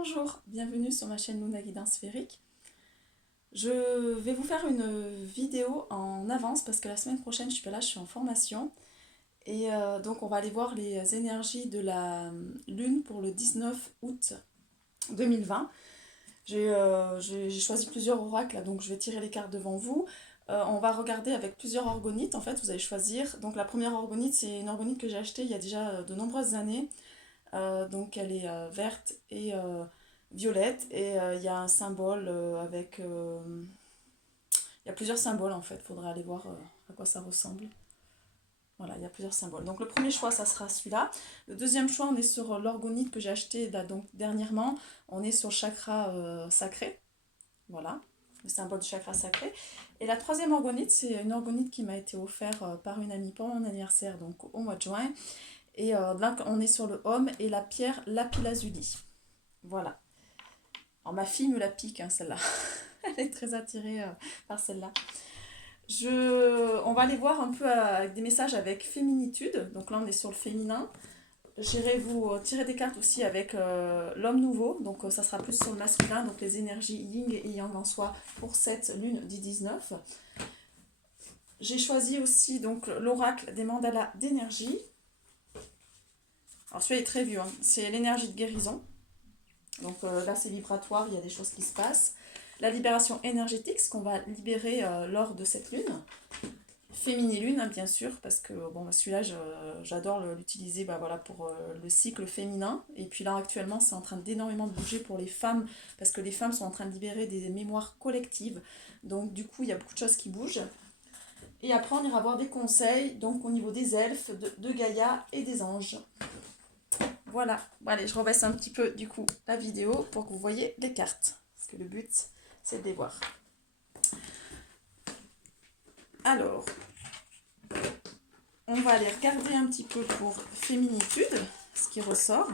Bonjour, bienvenue sur ma chaîne Luna Guidance Sphérique. Je vais vous faire une vidéo en avance parce que la semaine prochaine je suis pas là, je suis en formation. Et donc on va aller voir les énergies de la Lune pour le 19 août 2020. J'ai choisi plusieurs oracles, donc je vais tirer les cartes devant vous. On va regarder avec plusieurs orgonites, en fait vous allez choisir. Donc la première orgonite, c'est une orgonite que j'ai achetée il y a déjà de nombreuses années. Donc elle est verte et violette et il y a un symbole avec... il y a plusieurs symboles en fait, il faudra aller voir à quoi ça ressemble. Voilà, il y a plusieurs symboles. Donc le premier choix, ça sera celui-là. Le deuxième choix, on est sur l'orgonite que j'ai acheté donc, dernièrement. On est sur le chakra sacré. Voilà, le symbole du chakra sacré. Et la troisième orgonite, c'est une orgonite qui m'a été offerte par une amie pour mon anniversaire, donc au mois de juin. Et là, on est sur le homme et la pierre lapis-lazuli. Voilà. Alors ma fille me la pique, hein, celle-là. Elle est très attirée par celle-là. On va aller voir un peu avec des messages avec féminitude. Donc là, on est sur le féminin. J'irai vous tirer des cartes aussi avec l'homme nouveau. Donc ça sera plus sur le masculin. Donc les énergies yin et yang en soi pour cette lune du 19. J'ai choisi aussi donc l'oracle des mandalas d'énergie. Alors celui-là est très vieux. Hein. C'est l'énergie de guérison. Donc là, c'est vibratoire, il y a des choses qui se passent. La libération énergétique, ce qu'on va libérer lors de cette lune. Féminilune, hein, bien sûr, parce que bon, celui-là, j'adore l'utiliser voilà, pour le cycle féminin. Et puis là, actuellement, c'est en train d'énormément de bouger pour les femmes, parce que les femmes sont en train de libérer des mémoires collectives. Donc du coup, il y a beaucoup de choses qui bougent. Et après, on ira voir des conseils, donc au niveau des elfes, de Gaïa et des anges. Voilà, bon, allez, je rebaisse un petit peu du coup la vidéo pour que vous voyez les cartes. Parce que le but, c'est de les voir. Alors, on va aller regarder un petit peu pour féminitude, ce qui ressort.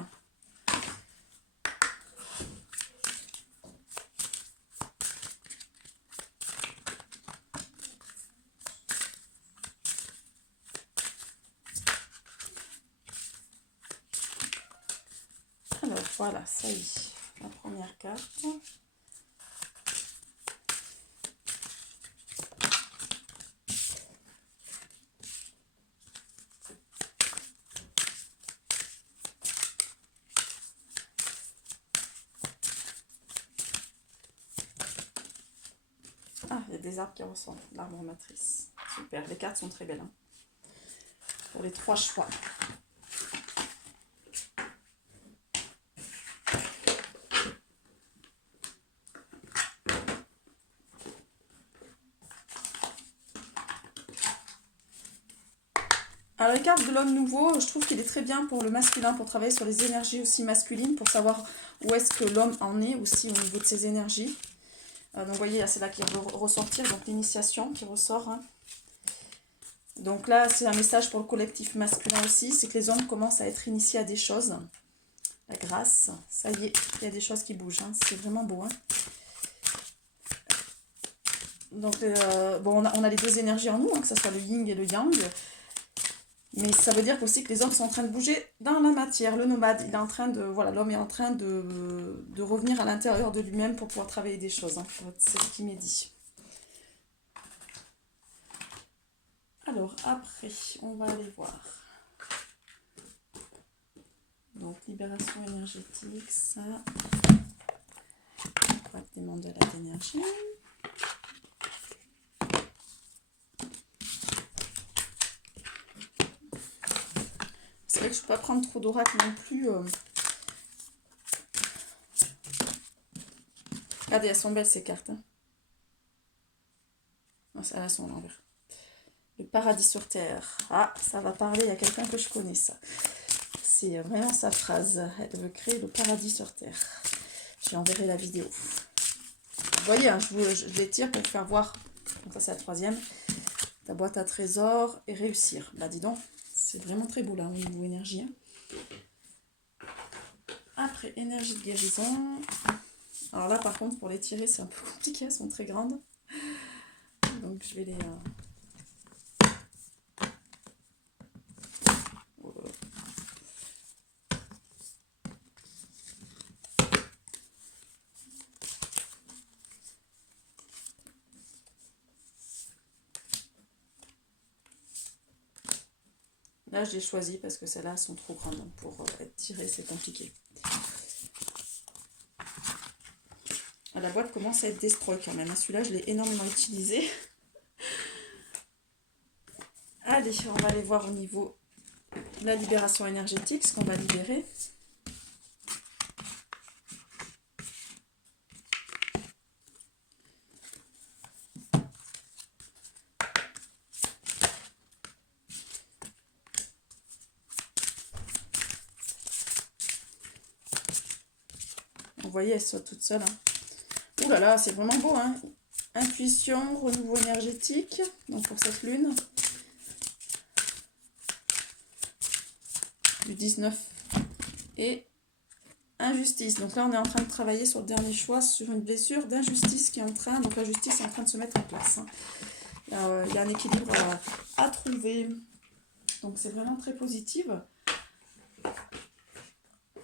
Alors, voilà, ça y est, la première carte. Ah, il y a des arbres qui ressortent, l'arbre matrice. Super, les cartes sont très belles. Hein. Pour les 3 choix. Alors les cartes de l'homme nouveau, je trouve qu'il est très bien pour le masculin, pour travailler sur les énergies aussi masculines, pour savoir où est-ce que l'homme en est aussi au niveau de ses énergies. Donc vous voyez, c'est là qui va ressortir, donc l'initiation qui ressort. Hein. Donc là, c'est un message pour le collectif masculin aussi, c'est que les hommes commencent à être initiés à des choses. La grâce, ça y est, il y a des choses qui bougent, hein. C'est vraiment beau. Hein. Donc bon, on a les deux énergies en nous, hein, que ce soit le yin et le yang. Mais ça veut dire aussi que les hommes sont en train de bouger dans la matière. Le nomade, il est en train de, voilà, l'homme est en train de revenir à l'intérieur de lui-même pour pouvoir travailler des choses. Hein. C'est ce qui m'est dit. Alors après, on va aller voir. Donc libération énergétique, ça. Des mandalas d'énergie. C'est vrai que je ne peux pas prendre trop d'oracles non plus. Regardez, elles sont belles ces cartes. Hein. Non, elles sont à l'envers. Le paradis sur terre. Ah, ça va parler à quelqu'un que je connais, ça. C'est vraiment sa phrase. Elle veut créer le paradis sur terre. J'ai enverrai la vidéo. Vous voyez, hein, je les tire pour vous faire voir. Donc ça, c'est la troisième. Ta boîte à trésors et réussir. Bah dis donc, c'est vraiment très beau là, au niveau énergie. Hein. Après, énergie de guérison. Alors là, par contre, pour les tirer, c'est un peu compliqué. Elles sont très grandes. Donc je vais les... Là, je l'ai choisi parce que celles-là sont trop grandes. Donc pour être tirées, c'est compliqué. La boîte commence à être destroy quand même. Celui-là, je l'ai énormément utilisé. Allez, on va aller voir au niveau de la libération énergétique, ce qu'on va libérer. Vous voyez, elles sont toutes seules. Ouh là là, c'est vraiment beau. Hein. Intuition, renouveau énergétique. Donc pour cette lune. Du 19. Et injustice. Donc là, on est en train de travailler sur le dernier choix, sur une blessure d'injustice qui est en train... Donc la justice est en train de se mettre en place. Hein. Il y a un équilibre à trouver. Donc c'est vraiment très positif.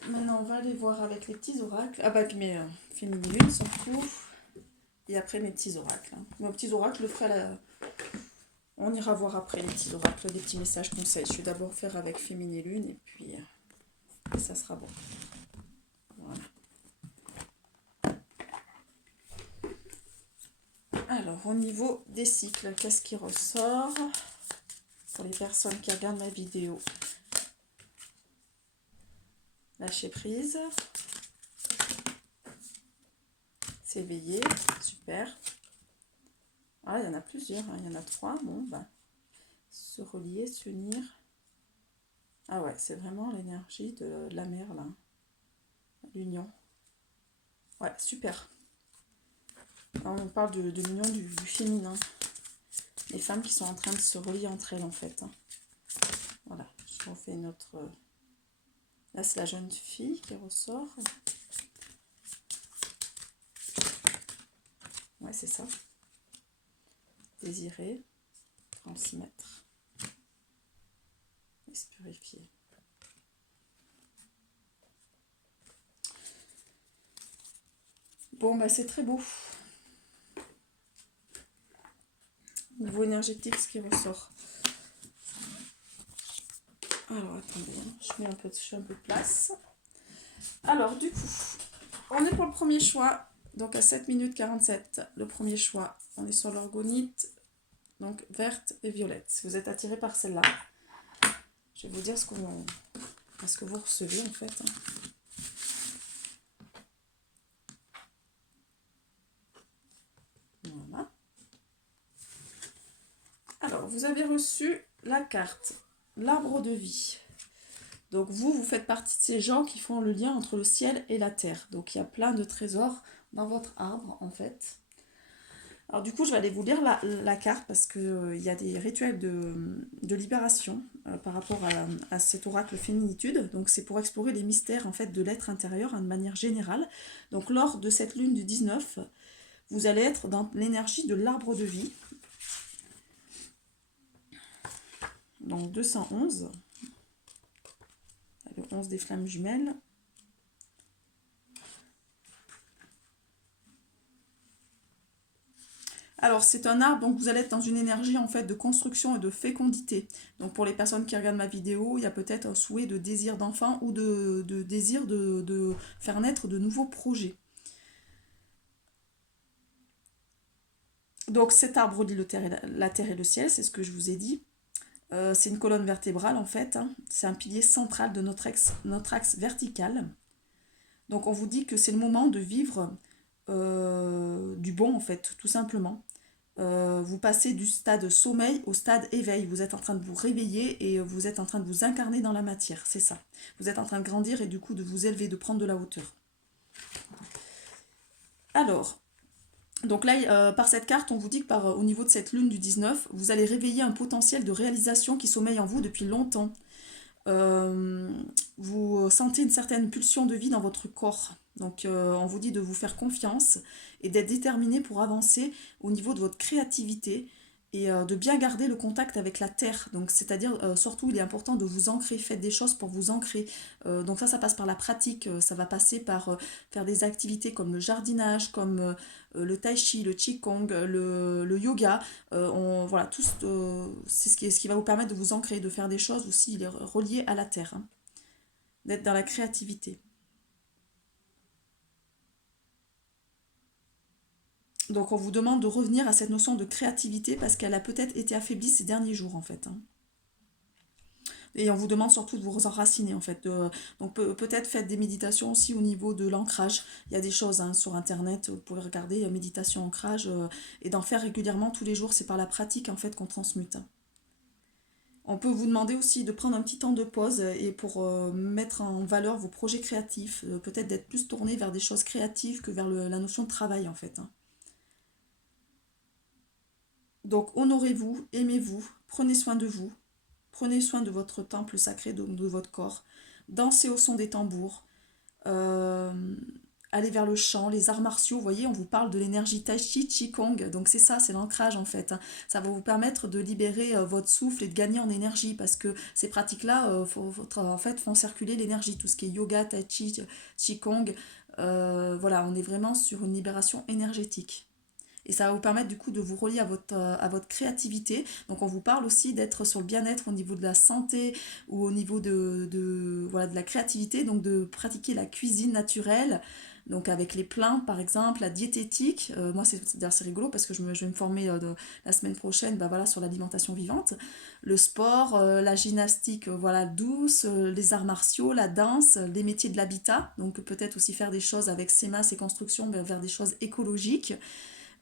Maintenant, on va aller voir avec les petits oracles. Ah bah, avec mes féminines, s'en fout. Et après, mes petits oracles. Hein. Mes petits oracles, le ferai on ira voir après les petits oracles, des petits messages conseils. Je vais d'abord faire avec Féminin et Lune et puis ça sera bon. Voilà. Alors, au niveau des cycles, qu'est-ce qui ressort pour les personnes qui regardent ma vidéo? Lâcher prise. S'éveiller, super. Ah, il y en a plusieurs, hein. Il y en a 3. Bon, bah, se relier, s'unir. Ah ouais, c'est vraiment l'énergie de la mer, là. L'union. Ouais, super. Là, on parle de l'union du féminin. Les femmes qui sont en train de se relier entre elles, en fait. Hein. Voilà, je refais une autre... Là, c'est la jeune fille qui ressort. Ouais, c'est ça. Désirer, transmettre et se purifier. Bon, bah c'est très beau. Niveau énergétique, ce qui ressort. Alors, attendez, hein, je mets un peu de place. Alors, du coup, on est pour le premier choix. Donc, à 7 minutes 47, le premier choix. On est sur l'orgonite, donc verte et violette. Si vous êtes attiré par celle-là, je vais vous dire ce que vous recevez, en fait. Voilà. Alors, vous avez reçu la carte, l'arbre de vie. Donc vous faites partie de ces gens qui font le lien entre le ciel et la terre. Donc il y a plein de trésors dans votre arbre, en fait. Alors du coup, je vais aller vous lire la carte parce qu'il y a des rituels de libération par rapport à cet oracle féminitude. Donc c'est pour explorer les mystères, en fait, de l'être intérieur, hein, de manière générale. Donc lors de cette lune du 19, vous allez être dans l'énergie de l'arbre de vie. Donc 211. Le 11 des flammes jumelles. Alors c'est un arbre, donc vous allez être dans une énergie en fait de construction et de fécondité. Donc pour les personnes qui regardent ma vidéo, il y a peut-être un souhait de désir d'enfant ou de désir de faire naître de nouveaux projets. Donc cet arbre relie la terre et le ciel, c'est ce que je vous ai dit. C'est une colonne vertébrale en fait, hein. C'est un pilier central de notre axe vertical. Donc on vous dit que c'est le moment de vivre du bon en fait, tout simplement. Vous passez du stade sommeil au stade éveil. Vous êtes en train de vous réveiller et vous êtes en train de vous incarner dans la matière, c'est ça. Vous êtes en train de grandir et du coup de vous élever, de prendre de la hauteur. Alors, donc là, par cette carte, on vous dit que au niveau de cette lune du 19, vous allez réveiller un potentiel de réalisation qui sommeille en vous depuis longtemps. Vous sentez une certaine pulsion de vie dans votre corps. Donc on vous dit de vous faire confiance et d'être déterminé pour avancer au niveau de votre créativité et de bien garder le contact avec la terre. Donc, c'est-à-dire, surtout, il est important de vous ancrer, faites des choses pour vous ancrer. Donc ça passe par la pratique, ça va passer par faire des activités comme le jardinage, comme le tai chi, le qigong, le yoga. Voilà, c'est ce qui va vous permettre de vous ancrer, de faire des choses aussi reliées à la terre, hein, d'être dans la créativité. Donc on vous demande de revenir à cette notion de créativité parce qu'elle a peut-être été affaiblie ces derniers jours en fait, hein. Et on vous demande surtout de vous enraciner en fait. Donc peut-être faites des méditations aussi au niveau de l'ancrage. Il y a des choses, hein, sur internet, vous pouvez regarder méditation ancrage, et d'en faire régulièrement tous les jours. C'est par la pratique en fait qu'on transmute. On peut vous demander aussi de prendre un petit temps de pause et pour mettre en valeur vos projets créatifs, peut-être d'être plus tourné vers des choses créatives que vers la notion de travail en fait, hein. Donc honorez-vous, aimez-vous, prenez soin de vous, prenez soin de votre temple sacré, de votre corps, dansez au son des tambours, euh, allez vers le chant, les arts martiaux. Vous voyez, on vous parle de l'énergie tai chi, qigong, donc c'est ça, c'est l'ancrage en fait, hein. Ça va vous permettre de libérer votre souffle et de gagner en énergie parce que ces pratiques-là, en fait, font circuler l'énergie, tout ce qui est yoga, tai chi, qigong. Voilà, on est vraiment sur une libération énergétique. Et ça va vous permettre du coup de vous relier à votre créativité. Donc on vous parle aussi d'être sur le bien-être au niveau de la santé ou au niveau voilà, de la créativité, donc de pratiquer la cuisine naturelle, donc avec les plants par exemple, la diététique. Moi d'ailleurs c'est rigolo parce que je vais me former la semaine prochaine, bah, voilà, sur l'alimentation vivante, le sport, la gymnastique, voilà, douce, les arts martiaux, la danse, les métiers de l'habitat, donc peut-être aussi faire des choses avec ses mains, ses constructions, mais vers des choses écologiques.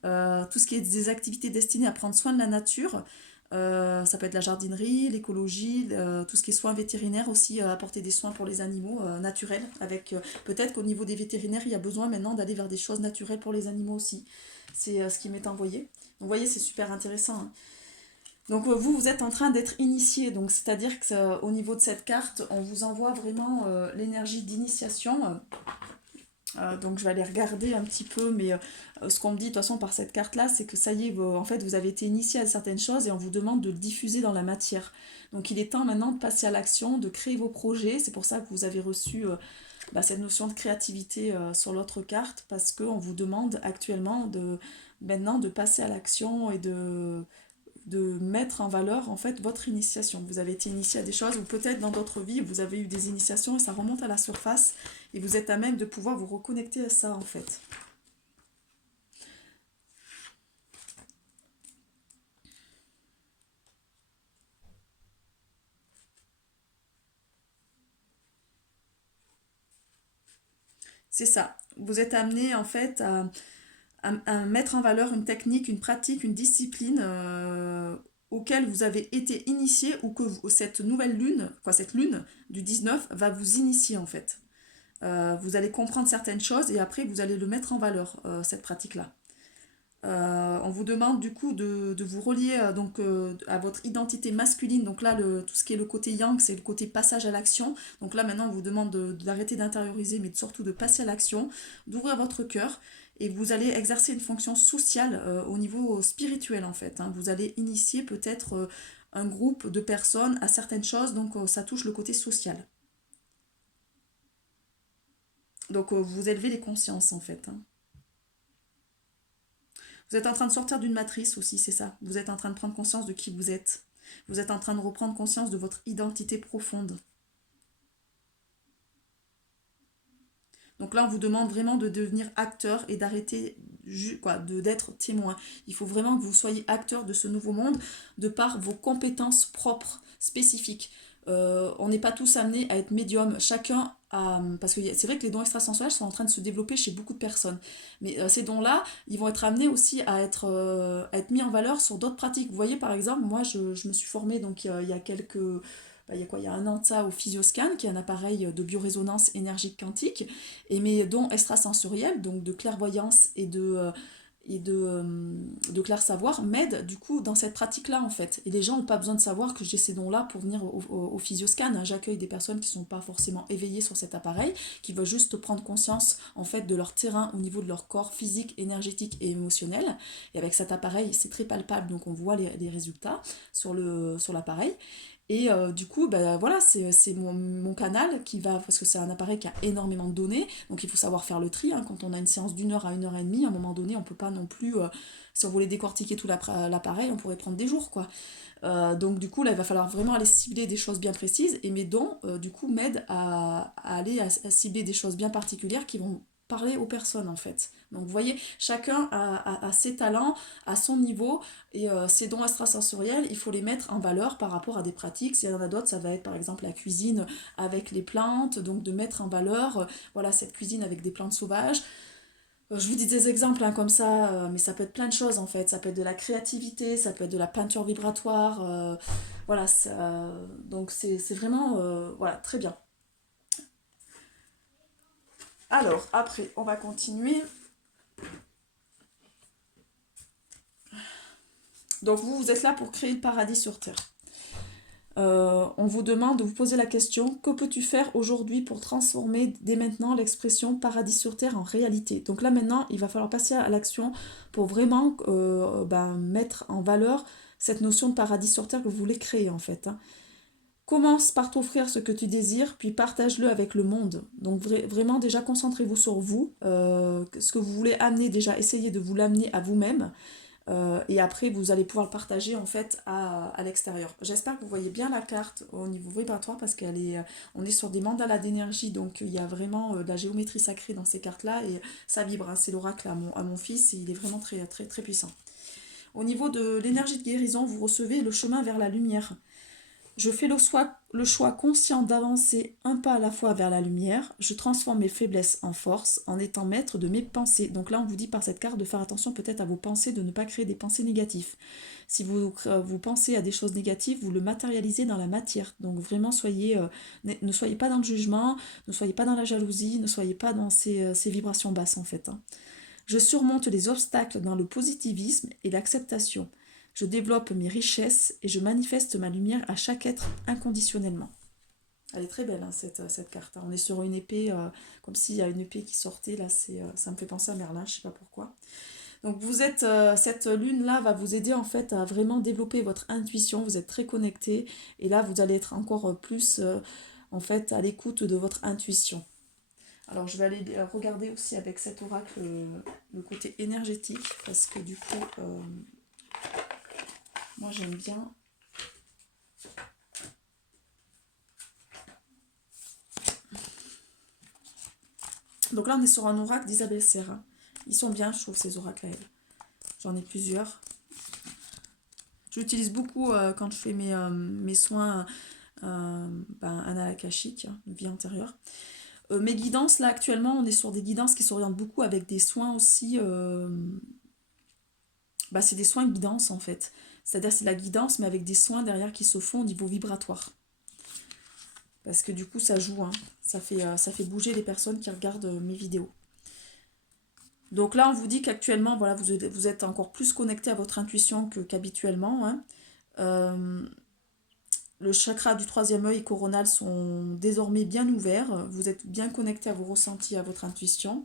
Tout ce qui est des activités destinées à prendre soin de la nature. Ça peut être la jardinerie, l'écologie, tout ce qui est soins vétérinaires aussi, apporter des soins pour les animaux naturels. Avec peut-être qu'au niveau des vétérinaires, il y a besoin maintenant d'aller vers des choses naturelles pour les animaux aussi. C'est ce qui m'est envoyé. Donc vous voyez, c'est super intéressant, hein. Donc vous, vous êtes en train d'être initié, donc c'est-à-dire que au niveau de cette carte, on vous envoie vraiment l'énergie d'initiation. Donc je vais aller regarder un petit peu, mais ce qu'on me dit de toute façon par cette carte-là, c'est que ça y est, en fait, vous avez été initié à certaines choses et on vous demande de le diffuser dans la matière. Donc il est temps maintenant de passer à l'action, de créer vos projets. C'est pour ça que vous avez reçu bah, cette notion de créativité sur l'autre carte, parce qu'on vous demande actuellement maintenant de passer à l'action et de mettre en valeur en fait votre initiation. Vous avez été initié à des choses ou peut-être dans d'autres vies vous avez eu des initiations et ça remonte à la surface et vous êtes à même de pouvoir vous reconnecter à ça en fait. C'est ça. Vous êtes amené en fait à mettre en valeur une technique, une pratique, une discipline auquel vous avez été initié ou que cette nouvelle lune, quoi, cette lune du 19 va vous initier en fait. Vous allez comprendre certaines choses et après vous allez le mettre en valeur, cette pratique-là. On vous demande du coup de vous relier à votre identité masculine. Donc là, tout ce qui est le côté yang, c'est le côté passage à l'action. Donc là, maintenant, on vous demande d'arrêter d'intérioriser, mais surtout de passer à l'action, d'ouvrir votre cœur. Et vous allez exercer une fonction sociale au niveau spirituel en fait, hein. Vous allez initier peut-être un groupe de personnes à certaines choses, donc ça touche le côté social. Donc vous élevez les consciences en fait, hein. Vous êtes en train de sortir d'une matrice aussi, c'est ça. Vous êtes en train de prendre conscience de qui vous êtes. Vous êtes en train de reprendre conscience de votre identité profonde. Donc là, on vous demande vraiment de devenir acteur et d'arrêter d'être témoin. Il faut vraiment que vous soyez acteur de ce nouveau monde de par vos compétences propres, spécifiques. On n'est pas tous amenés à être médium. Chacun a... Parce que c'est vrai que les dons extrasensoriels sont en train de se développer chez beaucoup de personnes. Mais ces dons-là, ils vont être amenés aussi à être mis en valeur sur d'autres pratiques. Vous voyez, par exemple, moi, je me suis formée donc, il y a quelques... bah, il y a quoi? Il y a un an de ça au Physioscan, qui est un appareil de biorésonance énergique quantique. Et mes dons extrasensoriels, donc de clairvoyance et de clair savoir m'aident du coup dans cette pratique-là en fait. Et les gens n'ont pas besoin de savoir que j'ai ces dons-là pour venir au physioscan, hein. J'accueille des personnes qui ne sont pas forcément éveillées sur cet appareil, qui veulent juste prendre conscience en fait de leur terrain au niveau de leur corps physique, énergétique et émotionnel. Et avec cet appareil, c'est très palpable, donc on voit les résultats sur l'appareil. Et du coup, ben, voilà, c'est mon canal qui va, parce que c'est un appareil qui a énormément de données, donc il faut savoir faire le tri, hein. Quand on a une séance d'1 heure à 1 heure et demie, à un moment donné, on peut pas non plus, si on voulait décortiquer tout l'appareil, on pourrait prendre des jours, quoi. Donc du coup, là, il va falloir vraiment aller cibler des choses bien précises, et mes dons, du coup, m'aident à aller à cibler des choses bien particulières qui vont parler aux personnes, en fait. Donc vous voyez, chacun a ses talents, à son niveau, et ces dons extrasensoriels, il faut les mettre en valeur par rapport à des pratiques. S'il y en a d'autres, ça va être par exemple la cuisine avec les plantes, donc de mettre en valeur, voilà, cette cuisine avec des plantes sauvages. Je vous dis des exemples, hein, comme ça, mais ça peut être plein de choses en fait. Ça peut être de la créativité, ça peut être de la peinture vibratoire, voilà. Donc c'est vraiment, voilà, très bien. Alors, après, on va continuer. Donc vous êtes là pour créer le paradis sur Terre. On vous demande de vous poser la question, que peux-tu faire aujourd'hui pour transformer dès maintenant l'expression paradis sur terre en réalité? Donc là maintenant, il va falloir passer à l'action pour vraiment mettre en valeur cette notion de paradis sur terre que vous voulez créer en fait, hein. Commence par t'offrir ce que tu désires, puis partage-le avec le monde. Donc vraiment déjà concentrez-vous sur vous, ce que vous voulez amener déjà, essayez de vous l'amener à vous-même. Et après, vous allez pouvoir le partager en fait à l'extérieur. J'espère que vous voyez bien la carte au niveau vibratoire parce on est sur des mandalas d'énergie, donc il y a vraiment de la géométrie sacrée dans ces cartes-là et ça vibre, hein. C'est l'oracle à mon fils et il est vraiment très, très, très puissant. Au niveau de l'énergie de guérison, vous recevez le chemin vers la lumière. Je fais le choix conscient d'avancer un pas à la fois vers la lumière. Je transforme mes faiblesses en force en étant maître de mes pensées. Donc là, on vous dit par cette carte de faire attention peut-être à vos pensées, de ne pas créer des pensées négatives. Si vous pensez à des choses négatives, vous le matérialisez dans la matière. Donc vraiment, ne soyez pas dans le jugement, ne soyez pas dans la jalousie, ne soyez pas dans ces vibrations basses en fait, hein. Je surmonte les obstacles dans le positivisme et l'acceptation. Je développe mes richesses et je manifeste ma lumière à chaque être inconditionnellement. Elle est très belle, hein, cette carte, hein. On est sur une épée, comme s'il y a une épée qui sortait. Là, ça me fait penser à Merlin, je ne sais pas pourquoi. Donc cette lune-là va vous aider en fait à vraiment développer votre intuition. Vous êtes très connecté et là, vous allez être encore plus en fait à l'écoute de votre intuition. Alors je vais aller regarder aussi avec cet oracle le côté énergétique parce que du coup, moi j'aime bien. Donc là on est sur un oracle d'Isabelle Serra. Ils sont bien, je trouve, ces oracles à elle. J'en ai plusieurs. Je l'utilise beaucoup quand je fais mes soins analakashiques, de vie antérieure. Mes guidances, là actuellement, on est sur des guidances qui s'orientent beaucoup avec des soins aussi. C'est des soins de guidance en fait. C'est-à-dire c'est la guidance, mais avec des soins derrière qui se font au niveau vibratoire. Parce que du coup, ça joue, hein. Ça fait bouger les personnes qui regardent mes vidéos. Donc là, on vous dit qu'actuellement, voilà, vous êtes encore plus connecté à votre intuition qu'habituellement, hein. Le chakra du troisième œil coronal sont désormais bien ouverts. Vous êtes bien connecté à vos ressentis, à votre intuition.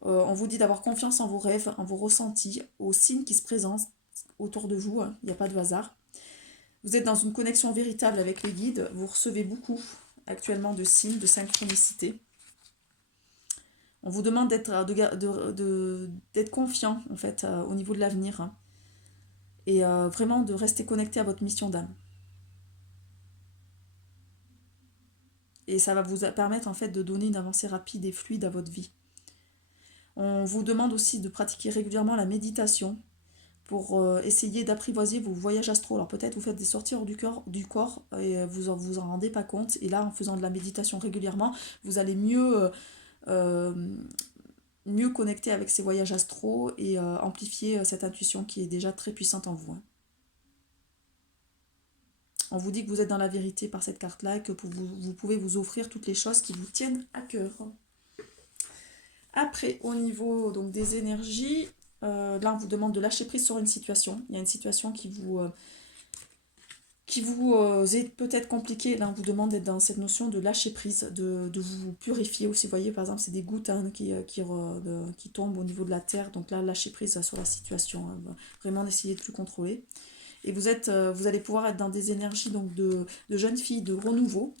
On vous dit d'avoir confiance en vos rêves, en vos ressentis, aux signes qui se présentent autour de vous, hein. Il n'y a pas de hasard. Vous êtes dans une connexion véritable avec les guides. Vous recevez beaucoup actuellement de signes, de synchronicité. On vous demande d'être confiant en fait au niveau de l'avenir, hein, et vraiment de rester connecté à votre mission d'âme. Et ça va vous permettre en fait de donner une avancée rapide et fluide à votre vie. On vous demande aussi de pratiquer régulièrement la méditation pour essayer d'apprivoiser vos voyages astraux. Alors peut-être vous faites des sorties hors du corps et vous en rendez pas compte. Et là, en faisant de la méditation régulièrement, vous allez mieux connecter avec ces voyages astraux et amplifier cette intuition qui est déjà très puissante en vous, hein. On vous dit que vous êtes dans la vérité par cette carte-là et que vous pouvez vous offrir toutes les choses qui vous tiennent à cœur. Après, au niveau donc, des énergies, Là, on vous demande de lâcher prise sur une situation. Il y a une situation qui vous est peut-être compliquée. Là, on vous demande d'être dans cette notion de lâcher prise, de vous purifier aussi. Vous voyez, par exemple, c'est des gouttes hein, qui tombent au niveau de la terre. Donc là, lâcher prise sur la situation. Hein, vraiment, d'essayer de plus contrôler. Et vous allez pouvoir être dans des énergies donc de jeunes filles, de renouveau.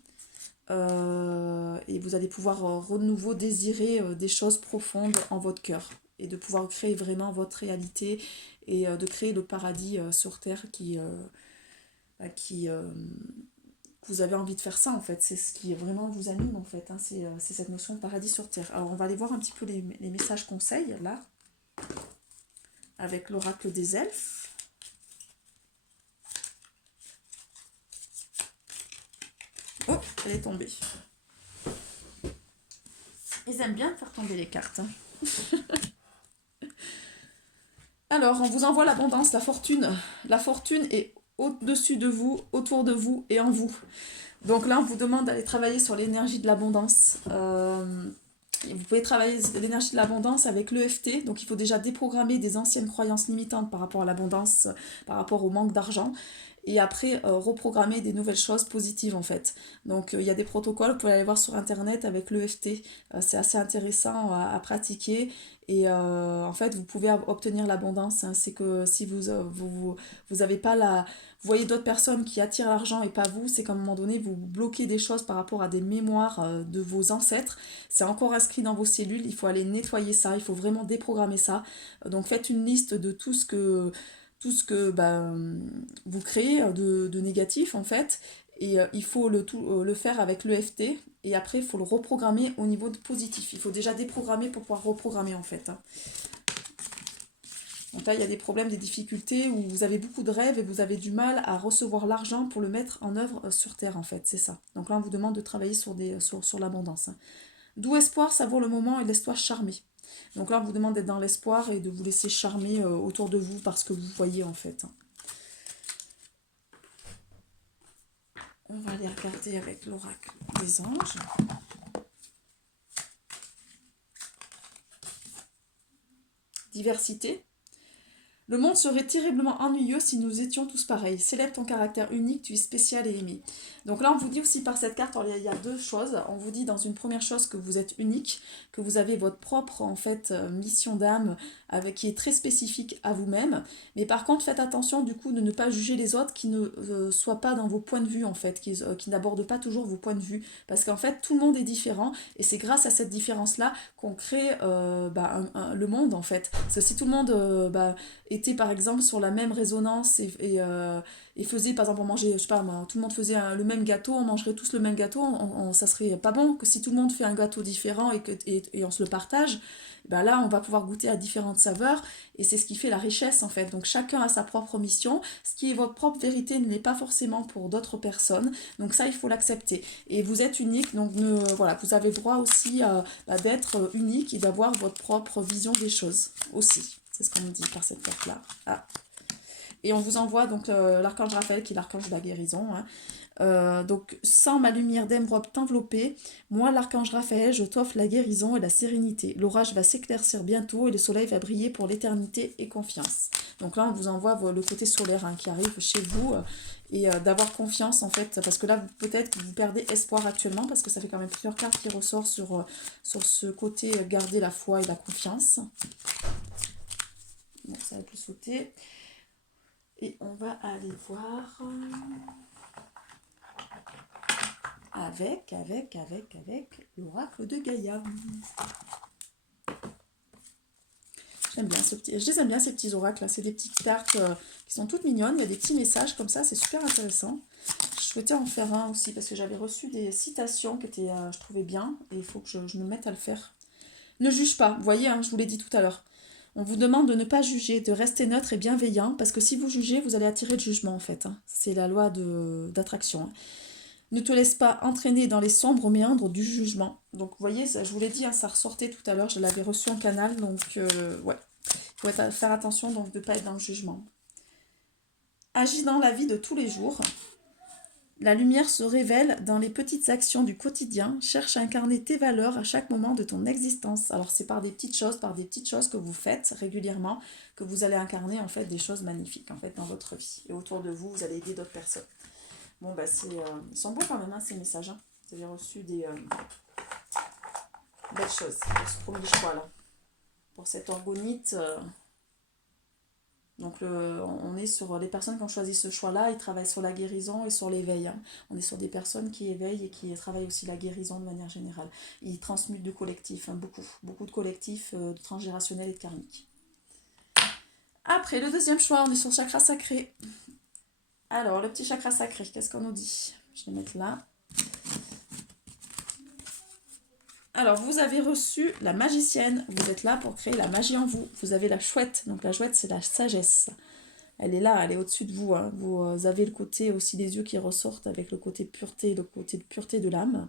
Et vous allez pouvoir renouveau désirer des choses profondes en votre cœur. Et de pouvoir créer vraiment votre réalité et de créer le paradis sur Terre qui que vous avez envie de faire ça en fait. C'est ce qui vraiment vous anime en fait. Hein. C'est cette notion de paradis sur Terre. Alors on va aller voir un petit peu les messages conseils là. Avec l'oracle des elfes. Oh, elle est tombée. Ils aiment bien faire tomber les cartes. Hein. Alors, on vous envoie l'abondance, la fortune. La fortune est au-dessus de vous, autour de vous et en vous. Donc là, on vous demande d'aller travailler sur l'énergie de l'abondance. Vous pouvez travailler l'énergie de l'abondance avec l'EFT. Donc il faut déjà déprogrammer des anciennes croyances limitantes par rapport à l'abondance, par rapport au manque d'argent. Et après, reprogrammer des nouvelles choses positives en fait. Donc il y a des protocoles, vous pouvez aller voir sur internet avec l'EFT. C'est assez intéressant à pratiquer. Et en fait, vous pouvez obtenir l'abondance. Hein. C'est que si vous avez pas la... Vous voyez d'autres personnes qui attirent l'argent et pas vous, c'est qu'à un moment donné, vous bloquez des choses par rapport à des mémoires de vos ancêtres. C'est encore inscrit dans vos cellules, il faut aller nettoyer ça, il faut vraiment déprogrammer ça. Donc faites une liste de tout ce que vous créez de négatif en fait. Et il faut le faire avec l'EFT. Et après, il faut le reprogrammer au niveau de positif. Il faut déjà déprogrammer pour pouvoir reprogrammer en fait. Hein. Donc là, il y a des problèmes, des difficultés où vous avez beaucoup de rêves et vous avez du mal à recevoir l'argent pour le mettre en œuvre sur Terre, en fait. C'est ça. Donc là, on vous demande de travailler sur l'abondance. Hein. D'où espoir, savoure le moment et laisse-toi charmer. Donc là, on vous demande d'être dans l'espoir et de vous laisser charmer autour de vous par ce que vous voyez, en fait. On va aller regarder avec l'oracle des anges. Diversité. Le monde serait terriblement ennuyeux si nous étions tous pareils. Célèbre ton caractère unique, tu es spécial et aimé. Donc là, on vous dit aussi par cette carte, il y a deux choses. On vous dit dans une première chose que vous êtes unique, que vous avez votre propre en fait mission d'âme qui est très spécifique à vous-même. Mais par contre, faites attention du coup de ne pas juger les autres qui ne soient pas dans vos points de vue en fait, qui n'abordent pas toujours vos points de vue. Parce qu'en fait, tout le monde est différent et c'est grâce à cette différence-là qu'on crée le monde en fait. Parce que si tout le monde était par exemple sur la même résonance et faisait par exemple on mangeait, je sais pas moi, tout le monde faisait le même gâteau, on mangerait tous le même gâteau, ça serait pas bon que si tout le monde fait un gâteau différent et on se le partage, ben là on va pouvoir goûter à différentes saveurs et c'est ce qui fait la richesse en fait. Donc chacun a sa propre mission, ce qui est votre propre vérité ne l'est pas forcément pour d'autres personnes, donc ça il faut l'accepter. Et vous êtes unique, donc voilà, vous avez le droit aussi d'être unique et d'avoir votre propre vision des choses aussi. C'est ce qu'on nous dit par cette carte-là. Ah. Et on vous envoie donc l'archange Raphaël qui est l'archange de la guérison. Hein. Donc, sans ma lumière d'émeraude t'envelopper, moi l'archange Raphaël, je t'offre la guérison et la sérénité. L'orage va s'éclaircir bientôt et le soleil va briller pour l'éternité et confiance. Donc là, on vous envoie le côté solaire qui arrive chez vous et d'avoir confiance en fait, parce que là, peut-être que vous perdez espoir actuellement, parce que ça fait quand même plusieurs cartes qui ressortent sur ce côté garder la foi et la confiance. Bon, ça va plus sauter. Et on va aller voir avec l'oracle de Gaïa. Je les aime bien ces petits oracles là. C'est des petites cartes qui sont toutes mignonnes. Il y a des petits messages comme ça, c'est super intéressant. Je souhaitais en faire un aussi parce que j'avais reçu des citations qui étaient, je trouvais bien. Et il faut que je me mette à le faire. Ne juge pas, vous voyez, hein, je vous l'ai dit tout à l'heure. On vous demande de ne pas juger, de rester neutre et bienveillant, parce que si vous jugez, vous allez attirer le jugement en fait. Hein. C'est la loi d'attraction. Hein. Ne te laisse pas entraîner dans les sombres méandres du jugement. Donc vous voyez, ça, je vous l'ai dit, hein, ça ressortait tout à l'heure, je l'avais reçu en canal, donc ouais. Il faut faire attention donc de ne pas être dans le jugement. Agis dans la vie de tous les jours. La lumière se révèle dans les petites actions du quotidien. Cherche à incarner tes valeurs à chaque moment de ton existence. Alors c'est par des petites choses que vous faites régulièrement, que vous allez incarner en fait des choses magnifiques en fait dans votre vie. Et autour de vous, vous allez aider d'autres personnes. Bon bah ils sont beaux quand même hein, ces messages. Hein. Vous avez reçu des belles choses pour ce premier choix là. Pour cette orgonite. Donc on est sur les personnes qui ont choisi ce choix-là, ils travaillent sur la guérison et sur l'éveil. Hein. On est sur des personnes qui éveillent et qui travaillent aussi la guérison de manière générale. Ils transmutent de collectifs, hein, beaucoup de collectifs de transgénérationnels et de karmiques. Après, le deuxième choix, on est sur le chakra sacré. Alors, le petit chakra sacré, qu'est-ce qu'on nous dit? Je vais le mettre là. Alors, vous avez reçu la magicienne. Vous êtes là pour créer la magie en vous. Vous avez la chouette. Donc, la chouette, c'est la sagesse. Elle est là, elle est au-dessus de vous. Hein. Vous avez le côté aussi des yeux qui ressortent avec le côté pureté, le côté de pureté de l'âme.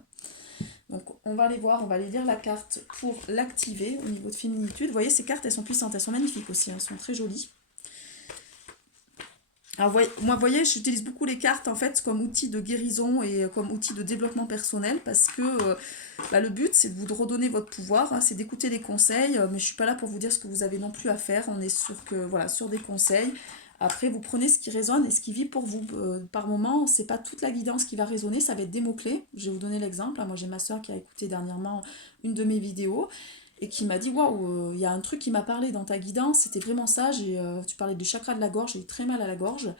Donc, on va aller voir, on va aller lire la carte pour l'activer au niveau de féminitude. Vous voyez, ces cartes, elles sont puissantes, elles sont magnifiques aussi, elles sont très jolies. Alors, moi, vous voyez, j'utilise beaucoup les cartes en fait comme outil de guérison et comme outil de développement personnel parce que le but c'est de vous redonner votre pouvoir, hein, c'est d'écouter les conseils, mais je suis pas là pour vous dire ce que vous avez non plus à faire. On est sur des conseils. Après, vous prenez ce qui résonne et ce qui vit pour vous. Par moment, c'est pas toute la guidance qui va résonner, ça va être des mots-clés. Je vais vous donner l'exemple. Moi, j'ai ma soeur qui a écouté dernièrement une de mes vidéos et qui m'a dit waouh, il y a un truc qui m'a parlé dans ta guidance, c'était vraiment ça. Tu parlais du chakra de la gorge, j'ai eu très mal à la gorge.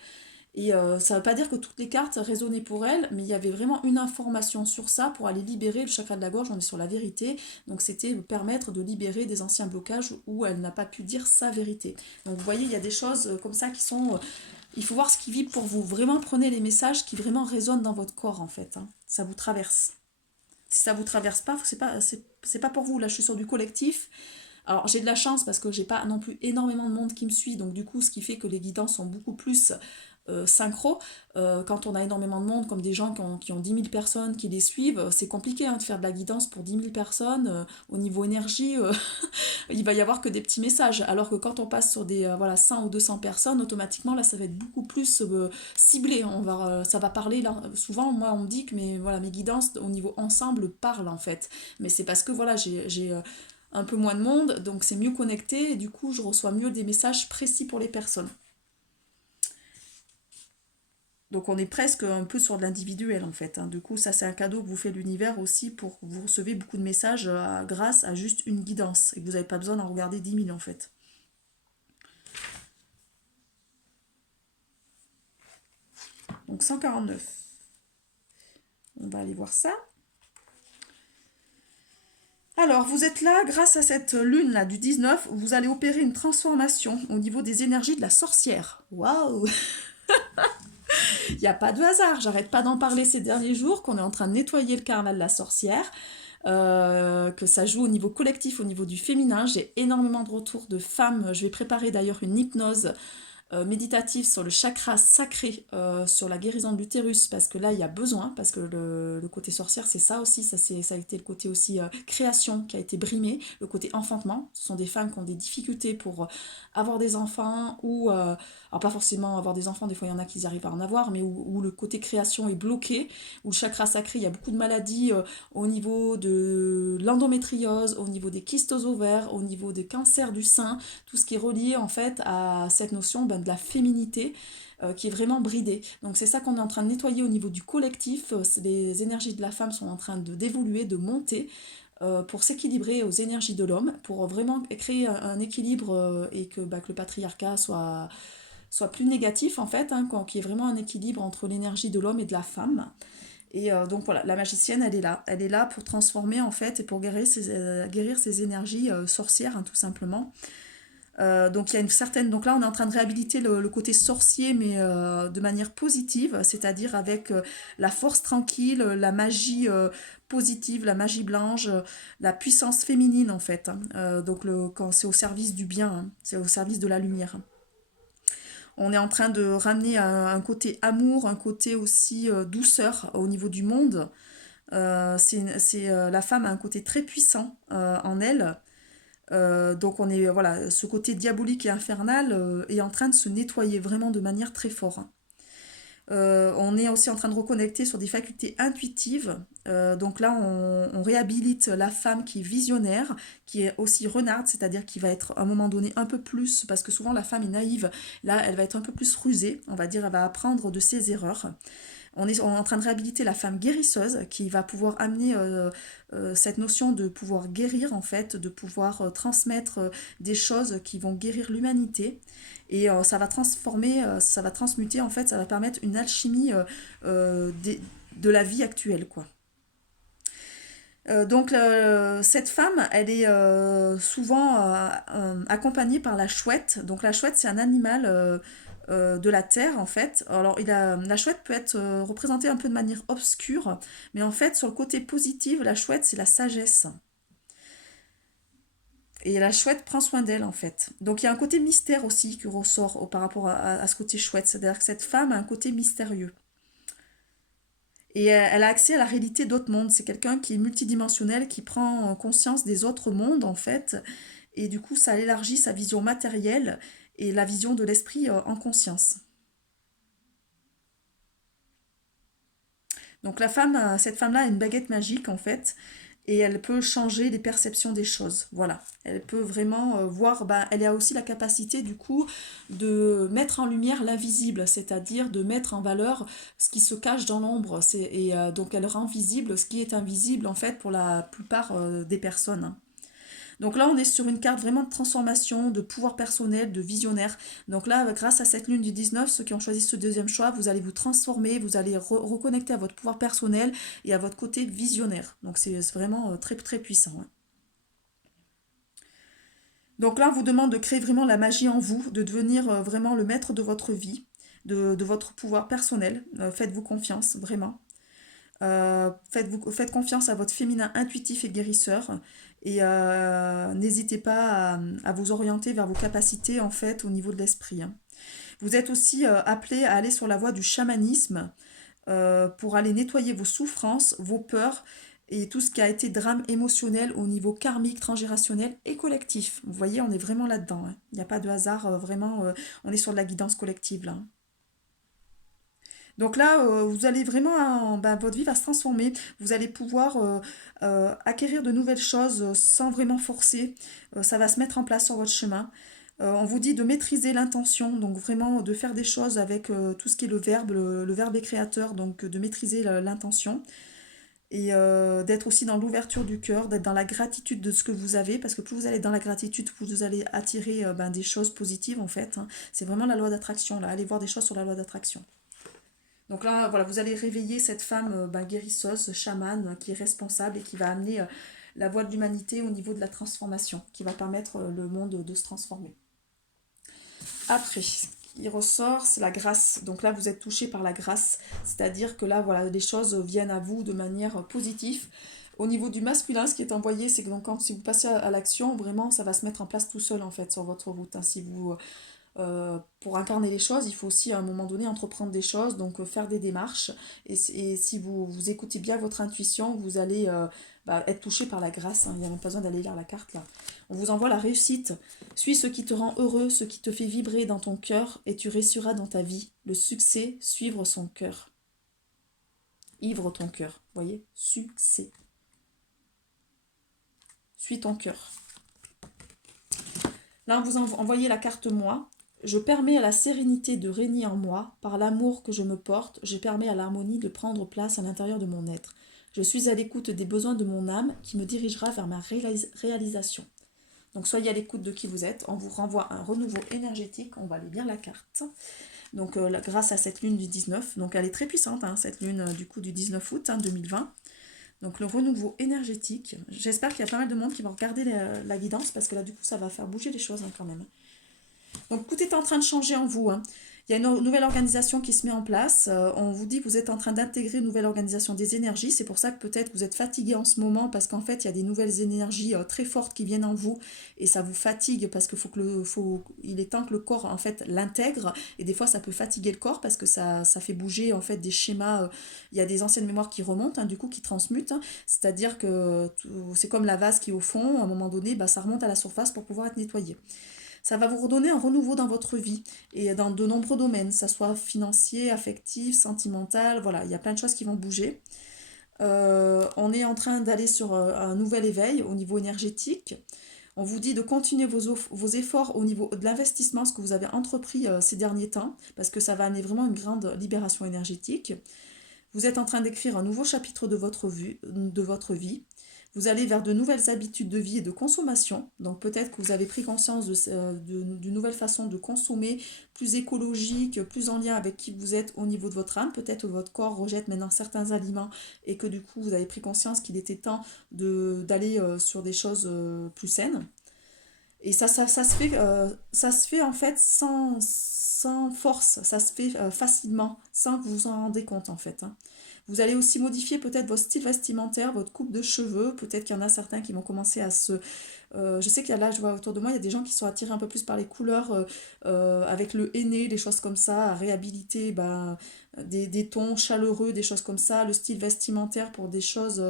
Et ça ne veut pas dire que toutes les cartes résonnaient pour elle, mais il y avait vraiment une information sur ça pour aller libérer le chakra de la gorge. On est sur la vérité, donc c'était permettre de libérer des anciens blocages où elle n'a pas pu dire sa vérité. Donc vous voyez, il y a des choses comme ça qui sont. Il faut voir ce qui vibre pour vous. Vraiment prenez les messages qui vraiment résonnent dans votre corps en fait. Hein. Ça vous traverse. Si ça vous traverse pas, c'est pas pour vous. Là, je suis sur du collectif. Alors j'ai de la chance parce que j'ai pas non plus énormément de monde qui me suit, donc du coup ce qui fait que les guidances sont beaucoup plus synchro. Quand on a énormément de monde, comme des gens qui ont 10 000 personnes qui les suivent, c'est compliqué hein, de faire de la guidance pour 10 000 personnes. Au niveau énergie, il va y avoir que des petits messages. Alors que quand on passe sur des 100 ou 200 personnes, automatiquement là ça va être beaucoup plus ciblé. Ça va parler, là, souvent moi on me dit que mes guidances au niveau ensemble parlent en fait. Mais c'est parce que voilà, j'ai un peu moins de monde, donc c'est mieux connecté et du coup je reçois mieux des messages précis pour les personnes. Donc on est presque un peu sur de l'individuel en fait. Hein. Du coup ça c'est un cadeau que vous fait l'univers aussi pour que vous recevez beaucoup de messages grâce à juste une guidance et que vous n'avez pas besoin d'en regarder 10 000 en fait. Donc 149. On va aller voir ça. Alors, vous êtes là, grâce à cette lune là du 19, vous allez opérer une transformation au niveau des énergies de la sorcière. Waouh! Il n'y a pas de hasard, j'arrête pas d'en parler ces derniers jours, qu'on est en train de nettoyer le carnaval de la sorcière, que ça joue au niveau collectif, au niveau du féminin. J'ai énormément de retours de femmes. Je vais préparer d'ailleurs une hypnose méditative sur le chakra sacré, sur la guérison de l'utérus, parce que là il y a besoin, parce que le côté sorcière c'est ça aussi, ça a été le côté aussi création qui a été brimé, le côté enfantement. Ce sont des femmes qui ont des difficultés pour avoir des enfants ou alors pas forcément avoir des enfants, des fois il y en a qui arrivent à en avoir, mais où le côté création est bloqué, où le chakra sacré, il y a beaucoup de maladies au niveau de l'endométriose, au niveau des kystes aux ovaires, au niveau des cancers du sein, tout ce qui est relié en fait à cette notion de la féminité qui est vraiment bridée. Donc c'est ça qu'on est en train de nettoyer au niveau du collectif. Les énergies de la femme sont en train d'évoluer, de monter pour s'équilibrer aux énergies de l'homme, pour vraiment créer un équilibre et que le patriarcat soit plus négatif en fait, hein, qu'il y ait vraiment un équilibre entre l'énergie de l'homme et de la femme. Et donc voilà, la magicienne, elle est là. Elle est là pour transformer en fait et pour guérir ses énergies sorcières, hein, tout simplement. Donc il y a une certaine. Donc là, on est en train de réhabiliter le côté sorcier, mais de manière positive, c'est-à-dire avec la force tranquille, la magie positive, la magie blanche, la puissance féminine en fait. Hein. Donc quand c'est au service du bien, hein, c'est au service de la lumière. On est en train de ramener un côté amour, un côté aussi douceur au niveau du monde. La femme a un côté très puissant en elle. Donc on est voilà, ce côté diabolique et infernal est en train de se nettoyer vraiment de manière très forte. On est aussi en train de reconnecter sur des facultés intuitives. Donc là, on réhabilite la femme qui est visionnaire, qui est aussi renarde, c'est-à-dire qui va être à un moment donné un peu plus, parce que souvent la femme est naïve, là elle va être un peu plus rusée, on va dire, elle va apprendre de ses erreurs. On est en train de réhabiliter la femme guérisseuse qui va pouvoir amener cette notion de pouvoir guérir en fait, de pouvoir transmettre des choses qui vont guérir l'humanité. Et ça va transformer, ça va transmuter en fait, ça va permettre une alchimie de la vie actuelle quoi. Donc cette femme, elle est souvent accompagnée par la chouette. Donc la chouette, c'est un animal de la terre en fait. Alors la chouette peut être représentée un peu de manière obscure, mais en fait sur le côté positif, la chouette c'est la sagesse. Et la chouette prend soin d'elle en fait. Donc il y a un côté mystère aussi qui ressort par rapport à ce côté chouette. C'est-à-dire que cette femme a un côté mystérieux. Et elle a accès à la réalité d'autres mondes. C'est quelqu'un qui est multidimensionnel, qui prend conscience des autres mondes, en fait. Et du coup, ça élargit sa vision matérielle et la vision de l'esprit en conscience. Donc cette femme-là a une baguette magique, en fait. Et elle peut changer les perceptions des choses. Voilà. Elle peut vraiment voir, ben, elle a aussi la capacité du coup de mettre en lumière l'invisible, c'est-à-dire de mettre en valeur ce qui se cache dans l'ombre. Et donc elle rend visible ce qui est invisible en fait pour la plupart des personnes. Donc là, on est sur une carte vraiment de transformation, de pouvoir personnel, de visionnaire. Donc là, grâce à cette lune du 19, ceux qui ont choisi ce deuxième choix, vous allez vous transformer, vous allez reconnecter à votre pouvoir personnel et à votre côté visionnaire. Donc c'est vraiment très très puissant. Ouais. Donc là, on vous demande de créer vraiment la magie en vous, de devenir vraiment le maître de votre vie, de votre pouvoir personnel. Faites-vous confiance, vraiment. Faites confiance à votre féminin intuitif et guérisseur et n'hésitez pas à vous orienter vers vos capacités en fait au niveau de l'esprit. Hein. Vous êtes aussi appelé à aller sur la voie du chamanisme pour aller nettoyer vos souffrances, vos peurs et tout ce qui a été drame émotionnel au niveau karmique, transgénérationnel et collectif. Vous voyez, on est vraiment là-dedans. Hein. Il n'y a pas de hasard, vraiment, on est sur de la guidance collective là. Donc là, vous allez vraiment, ben, votre vie va se transformer. Vous allez pouvoir acquérir de nouvelles choses sans vraiment forcer. Ça va se mettre en place sur votre chemin. On vous dit de maîtriser l'intention, donc vraiment de faire des choses avec tout ce qui est le verbe. Le verbe est créateur, donc de maîtriser l'intention. Et d'être aussi dans l'ouverture du cœur, d'être dans la gratitude de ce que vous avez, parce que plus vous allez dans la gratitude, plus vous allez attirer ben, des choses positives en fait. Hein. C'est vraiment la loi d'attraction, là. Allez voir des choses sur la loi d'attraction. Donc là, voilà, vous allez réveiller cette femme ben, guérisseuse, chamane, qui est responsable et qui va amener la voie de l'humanité au niveau de la transformation, qui va permettre le monde de se transformer. Après, ce qui ressort, c'est la grâce. Donc là, vous êtes touché par la grâce, c'est-à-dire que là, voilà, les choses viennent à vous de manière positive. Au niveau du masculin, ce qui est envoyé, c'est que donc, quand, si vous passez à l'action, vraiment, ça va se mettre en place tout seul, en fait, sur votre route. Hein. Si vous pour incarner les choses, il faut aussi à un moment donné entreprendre des choses, donc faire des démarches. Et si vous écoutez bien votre intuition, vous allez être touché par la grâce. Hein. Il n'y a même pas besoin d'aller lire la carte là. On vous envoie la réussite. Suis ce qui te rend heureux, ce qui te fait vibrer dans ton cœur, et tu réussiras dans ta vie. Le succès, suivre son cœur. Ivre ton cœur. Vous voyez? Succès. Suis ton cœur. Là, vous envoyez la carte moi. Je permets à la sérénité de régner en moi. Par l'amour que je me porte, je permets à l'harmonie de prendre place à l'intérieur de mon être. Je suis à l'écoute des besoins de mon âme qui me dirigera vers ma réalisation. Donc soyez à l'écoute de qui vous êtes. On vous renvoie un renouveau énergétique. On va aller lire la carte. Donc grâce à cette lune du 19. Donc elle est très puissante, hein, cette lune du coup du 19 août 2020. Donc le renouveau énergétique. J'espère qu'il y a pas mal de monde qui va regarder la guidance parce que là du coup ça va faire bouger les choses hein, quand même. Donc tout est en train de changer en vous. Hein. Il y a une nouvelle organisation qui se met en place. On vous dit que vous êtes en train d'intégrer une nouvelle organisation des énergies. C'est pour ça que peut-être vous êtes fatigué en ce moment parce qu'en fait, il y a des nouvelles énergies très fortes qui viennent en vous et ça vous fatigue parce il est temps que le corps en fait l'intègre et des fois ça peut fatiguer le corps parce que ça fait bouger en fait des schémas. Il y a des anciennes mémoires qui remontent, hein, du coup qui transmutent. Hein. C'est-à-dire que c'est comme la vase qui est au fond. À un moment donné, bah, ça remonte à la surface pour pouvoir être nettoyé. Ça va vous redonner un renouveau dans votre vie et dans de nombreux domaines, que ce soit financier, affectif, sentimental, voilà, il y a plein de choses qui vont bouger. On est en train d'aller sur un nouvel éveil au niveau énergétique. On vous dit de continuer vos efforts au niveau de l'investissement, ce que vous avez entrepris ces derniers temps, parce que ça va amener vraiment une grande libération énergétique. Vous êtes en train d'écrire un nouveau chapitre de votre vie. Vous allez vers de nouvelles habitudes de vie et de consommation. Donc peut-être que vous avez pris conscience d'une nouvelle façon de consommer, plus écologique, plus en lien avec qui vous êtes au niveau de votre âme. Peut-être que votre corps rejette maintenant certains aliments et que du coup vous avez pris conscience qu'il était temps d'aller sur des choses plus saines. Et ça se fait en fait sans force, ça se fait facilement, sans que vous vous en rendez compte en fait, hein. Vous allez aussi modifier peut-être votre style vestimentaire, votre coupe de cheveux. Peut-être qu'il y en a certains qui vont commencer à se... je sais qu'il y a là, je vois autour de moi, il y a des gens qui sont attirés un peu plus par les couleurs avec le henné, des choses comme ça, à réhabiliter ben, des tons chaleureux, des choses comme ça, le style vestimentaire pour des choses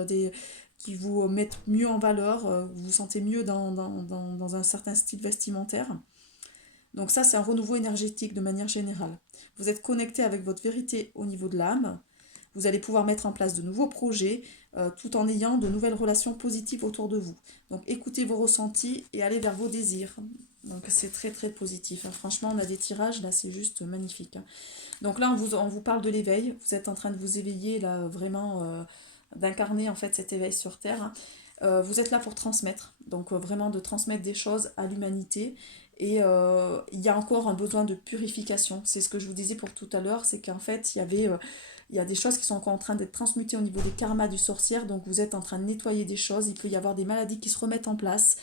qui vous mettent mieux en valeur, vous vous sentez mieux dans un certain style vestimentaire. Donc ça, c'est un renouveau énergétique de manière générale. Vous êtes connecté avec votre vérité au niveau de l'âme. Vous allez pouvoir mettre en place de nouveaux projets tout en ayant de nouvelles relations positives autour de vous. Donc écoutez vos ressentis et allez vers vos désirs. Donc c'est très très positif, hein. Franchement, on a des tirages, là c'est juste magnifique, hein. Donc là, on vous parle de l'éveil. Vous êtes en train de vous éveiller, là vraiment, d'incarner en fait cet éveil sur Terre, hein. Vous êtes là pour transmettre, donc vraiment de transmettre des choses à l'humanité. Et il y a encore un besoin de purification. C'est ce que je vous disais pour tout à l'heure, c'est qu'en fait, il y a des choses qui sont encore en train d'être transmutées au niveau des karmas du sorcière, donc vous êtes en train de nettoyer des choses. Il peut y avoir des maladies qui se remettent en place,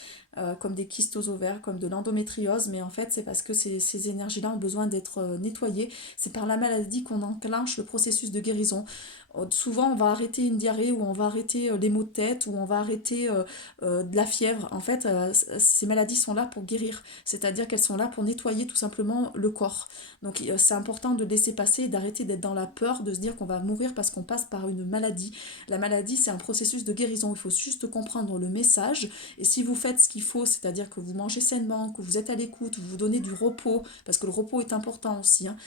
comme des kystes aux ovaires, comme de l'endométriose, mais en fait, c'est parce que ces énergies-là ont besoin d'être nettoyées. C'est par la maladie qu'on enclenche le processus de guérison. Souvent, on va arrêter une diarrhée ou on va arrêter les maux de tête ou on va arrêter de la fièvre. En fait, ces maladies sont là pour guérir, c'est-à-dire qu'elles sont là pour nettoyer tout simplement le corps. Donc, c'est important de laisser passer et d'arrêter d'être dans la peur, de se dire qu'on va mourir parce qu'on passe par une maladie. La maladie, c'est un processus de guérison. Il faut juste comprendre le message. Et si vous faites ce qu'il faut, c'est-à-dire que vous mangez sainement, que vous êtes à l'écoute, vous vous donnez du repos, parce que le repos est important aussi, hein,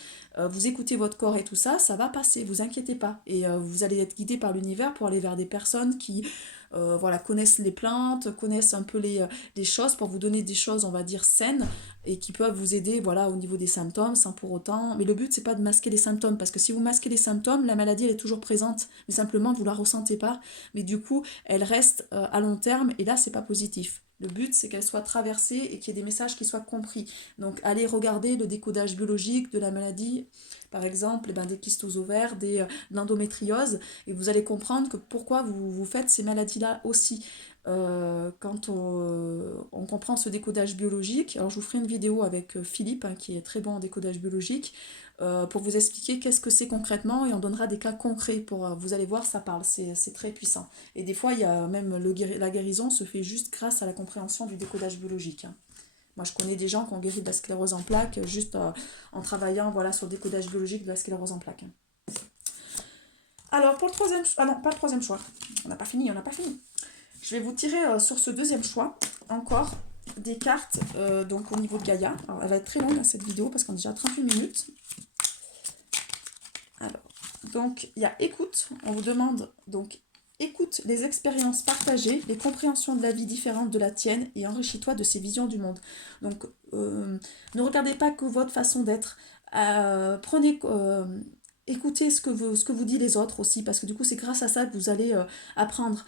vous écoutez votre corps et tout ça, ça va passer, vous inquiétez pas. Et vous allez être guidé par l'univers pour aller vers des personnes qui voilà, connaissent les plantes, connaissent un peu les choses, pour vous donner des choses, on va dire, saines, et qui peuvent vous aider voilà, au niveau des symptômes, sans pour autant... Mais le but, c'est pas de masquer les symptômes, parce que si vous masquez les symptômes, la maladie, elle est toujours présente, mais simplement, vous la ressentez pas, mais du coup, elle reste à long terme, et là, c'est pas positif. Le but, c'est qu'elle soit traversée et qu'il y ait des messages qui soient compris. Donc, allez regarder le décodage biologique de la maladie, par exemple, eh ben, des kystes aux ovaires, de l'endométriose, et vous allez comprendre que pourquoi vous faites ces maladies-là aussi. Quand on comprend ce décodage biologique, alors je vous ferai une vidéo avec Philippe, hein, qui est très bon en décodage biologique, pour vous expliquer qu'est-ce que c'est concrètement, et on donnera des cas concrets pour, vous allez voir, ça parle, c'est très puissant. Et des fois, il y a même la guérison se fait juste grâce à la compréhension du décodage biologique, hein. Moi, je connais des gens qui ont guéri de la sclérose en plaques juste en travaillant voilà, sur le décodage biologique de la sclérose en plaques, hein. Alors, pour le troisième... Ah non, pas le troisième choix. On n'a pas fini, on n'a pas fini. Je vais vous tirer sur ce deuxième choix, encore, des cartes donc au niveau de Gaïa. Alors, elle va être très longue, hein, cette vidéo, parce qu'on est déjà à 38 minutes. Alors, donc, il y a écoute. On vous demande, donc, écoute les expériences partagées, les compréhensions de la vie différentes de la tienne et enrichis-toi de ces visions du monde. Donc, ne regardez pas que votre façon d'être. Prenez... écoutez ce que vous disent les autres aussi, parce que du coup, c'est grâce à ça que vous allez apprendre.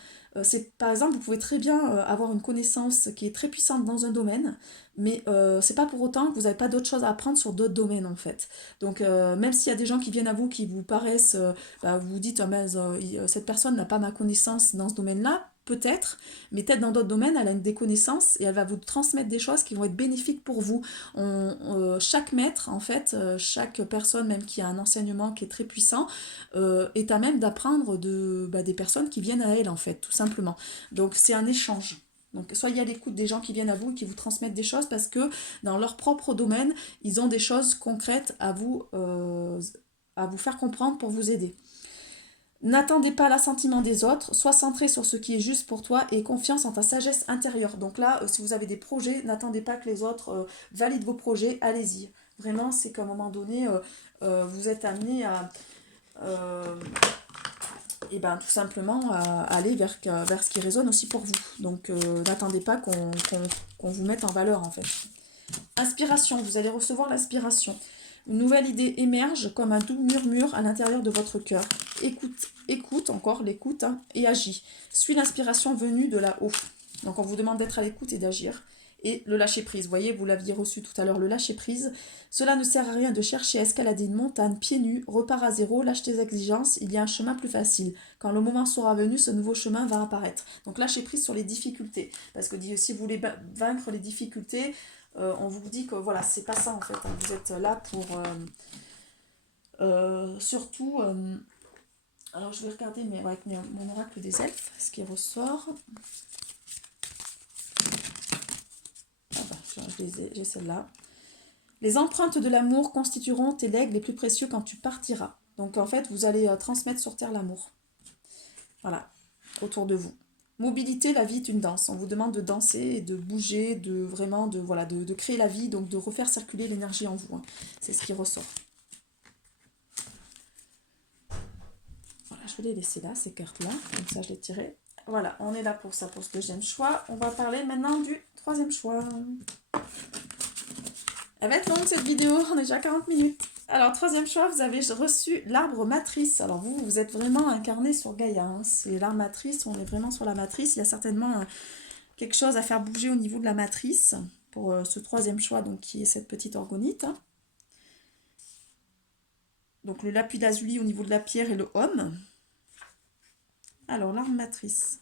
Par exemple, vous pouvez très bien avoir une connaissance qui est très puissante dans un domaine, mais c'est pas pour autant que vous n'avez pas d'autres choses à apprendre sur d'autres domaines en fait. Donc même s'il y a des gens qui viennent à vous qui vous paraissent, vous vous dites, ah, mais, cette personne n'a pas ma connaissance dans ce domaine-là, peut-être, mais peut-être dans d'autres domaines, elle a des connaissances et elle va vous transmettre des choses qui vont être bénéfiques pour vous. Chaque maître, en fait, chaque personne même qui a un enseignement qui est très puissant, est à même d'apprendre des personnes qui viennent à elle, en fait, tout simplement. Donc c'est un échange. Donc soyez à l'écoute des gens qui viennent à vous et qui vous transmettent des choses, parce que dans leur propre domaine, ils ont des choses concrètes à vous faire comprendre pour vous aider. N'attendez pas l'assentiment des autres, sois centré sur ce qui est juste pour toi et confiance en ta sagesse intérieure. Donc là, si vous avez des projets, n'attendez pas que les autres valident vos projets, allez-y. Vraiment, c'est qu'à un moment donné, vous êtes amené à, euh, et ben, tout simplement à aller vers ce qui résonne aussi pour vous. Donc n'attendez pas qu'on vous mette en valeur en fait. Inspiration, vous allez recevoir l'inspiration. Une nouvelle idée émerge comme un doux murmure à l'intérieur de votre cœur. Écoute encore l'écoute hein, et agis. Suis l'inspiration venue de là-haut. Donc on vous demande d'être à l'écoute et d'agir. Et le lâcher prise, vous voyez, vous l'aviez reçu tout à l'heure, le lâcher prise. Cela ne sert à rien de chercher à escalader une montagne pieds nus, repars à zéro, lâche tes exigences, il y a un chemin plus facile. Quand le moment sera venu, ce nouveau chemin va apparaître. Donc lâcher prise sur les difficultés. Parce que si vous voulez vaincre les difficultés, on vous dit que voilà, c'est pas ça en fait. Hein. Vous êtes là pour surtout. Alors je vais regarder avec mon oracle des elfes, ce qui ressort. Ah bah, j'ai celle-là. Les empreintes de l'amour constitueront tes legs les plus précieux quand tu partiras. Donc en fait, vous allez transmettre sur terre l'amour. Voilà, autour de vous. Mobilité, la vie est une danse. On vous demande de danser et de bouger, de créer la vie, donc de refaire circuler l'énergie en vous. Hein. C'est ce qui ressort. Voilà, je vais les laisser là, ces cartes-là. Comme ça, je les tirais. Voilà, on est là pour ça, pour ce deuxième choix. On va parler maintenant du troisième choix. Elle va être longue cette vidéo, on est déjà à 40 minutes. Alors, troisième choix, vous avez reçu l'arbre matrice. Alors, vous êtes vraiment incarné sur Gaïa. Hein. C'est l'arbre matrice, on est vraiment sur la matrice. Il y a certainement quelque chose à faire bouger au niveau de la matrice pour ce troisième choix, donc qui est cette petite orgonite. Hein. Donc, le lapis lazuli au niveau de la pierre et le homme. Alors, l'arbre matrice.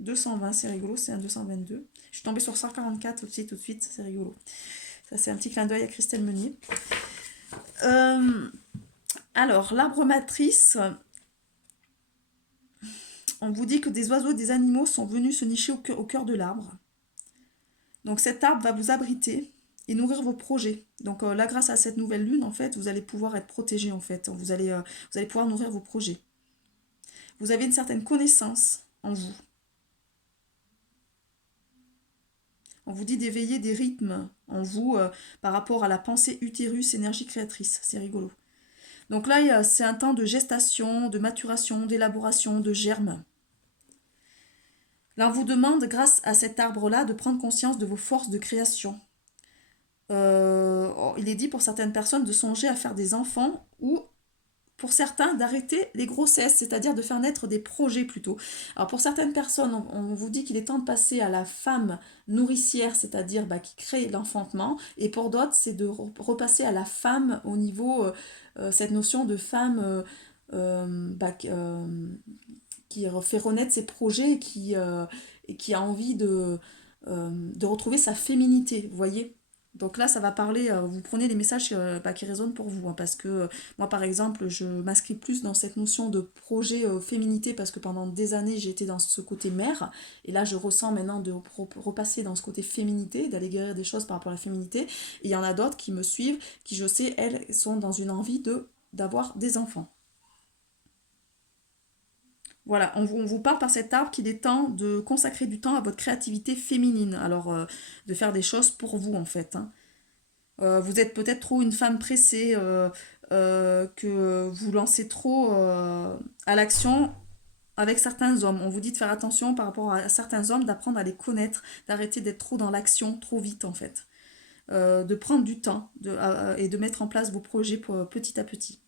220, c'est rigolo, c'est un 222. Je suis tombée sur 144 tout de suite, c'est rigolo. Ça, c'est un petit clin d'œil à Christelle Meunier. Alors, l'arbre matrice, on vous dit que des oiseaux et des animaux sont venus se nicher au cœur de l'arbre. Donc, cet arbre va vous abriter et nourrir vos projets. Donc, là, grâce à cette nouvelle lune, en fait, vous allez pouvoir être protégé, en fait. Vous allez pouvoir nourrir vos projets. Vous avez une certaine connaissance en vous. On vous dit d'éveiller des rythmes en vous par rapport à la pensée utérus, énergie créatrice. C'est rigolo. Donc là, c'est un temps de gestation, de maturation, d'élaboration, de germe. Là, on vous demande, grâce à cet arbre-là, de prendre conscience de vos forces de création. Il est dit pour certaines personnes de songer à faire des enfants ou pour certains d'arrêter les grossesses, c'est-à-dire de faire naître des projets plutôt. Alors pour certaines personnes, on vous dit qu'il est temps de passer à la femme nourricière, c'est-à-dire qui crée l'enfantement, et pour d'autres, c'est de repasser à la femme au niveau, cette notion de femme qui fait renaître ses projets et qui a envie de retrouver sa féminité, vous voyez. Donc là, ça va parler, vous prenez les messages qui résonnent pour vous. Hein, parce que moi, par exemple, je m'inscris plus dans cette notion de projet féminité parce que pendant des années, j'ai été dans ce côté mère. Et là, je ressens maintenant de repasser dans ce côté féminité, d'aller guérir des choses par rapport à la féminité. Et il y en a d'autres qui me suivent, qui, je sais, elles, sont dans une envie d'avoir des enfants. Voilà, on vous parle par cet arbre qu'il est temps de consacrer du temps à votre créativité féminine. Alors, de faire des choses pour vous, en fait. Hein. Vous êtes peut-être trop une femme pressée, que vous lancez trop à l'action avec certains hommes. On vous dit de faire attention par rapport à certains hommes, d'apprendre à les connaître, d'arrêter d'être trop dans l'action, trop vite, en fait. De prendre du temps et de mettre en place vos projets petit à petit.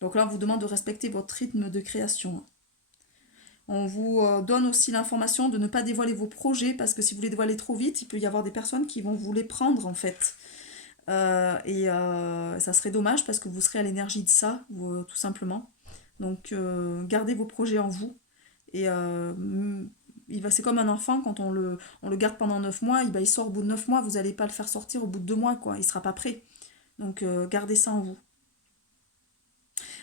Donc là, on vous demande de respecter votre rythme de création. On vous donne aussi l'information de ne pas dévoiler vos projets parce que si vous les dévoilez trop vite, il peut y avoir des personnes qui vont vous les prendre en fait. Ça serait dommage parce que vous serez à l'énergie de ça, tout simplement. Donc gardez vos projets en vous. Et c'est comme un enfant, quand on le garde pendant 9 mois, il sort au bout de 9 mois, vous n'allez pas le faire sortir au bout de 2 mois, quoi. Il ne sera pas prêt. Donc gardez ça en vous.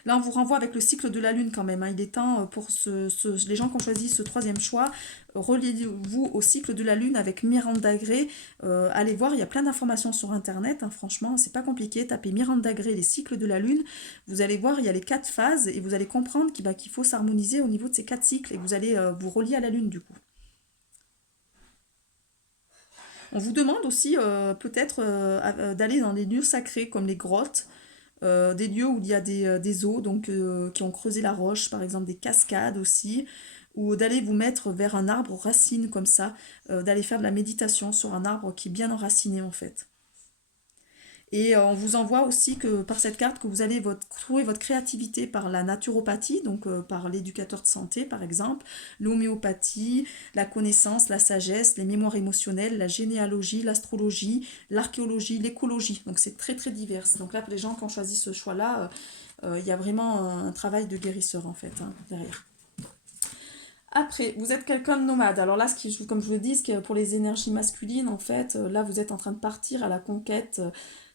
Là, on vous renvoie avec le cycle de la Lune quand même, hein. Il est temps pour les gens qui ont choisi ce troisième choix, reliez-vous au cycle de la Lune avec Miranda Gray. Allez voir, il y a plein d'informations sur Internet, hein, franchement, c'est pas compliqué. Tapez Miranda Gray, les cycles de la Lune. Vous allez voir, il y a les 4 phases et vous allez comprendre qu'il faut s'harmoniser au niveau de ces 4 cycles et vous allez vous relier à la Lune du coup. On vous demande aussi peut-être d'aller dans des lieux sacrés comme les grottes, des lieux où il y a des eaux donc, qui ont creusé la roche, par exemple des cascades aussi, ou d'aller vous mettre vers un arbre aux racines comme ça, d'aller faire de la méditation sur un arbre qui est bien enraciné en fait. Et on vous envoie aussi que par cette carte que vous allez trouver votre créativité par la naturopathie, donc par l'éducateur de santé par exemple, l'homéopathie, la connaissance, la sagesse, les mémoires émotionnelles, la généalogie, l'astrologie, l'archéologie, l'écologie. Donc c'est très très divers. Donc là pour les gens qui ont choisi ce choix-là, il y a vraiment un travail de guérisseur en fait hein, derrière. Après, vous êtes quelqu'un de nomade. Alors là, comme je vous le dis, pour les énergies masculines, en fait, là, vous êtes en train de partir à la conquête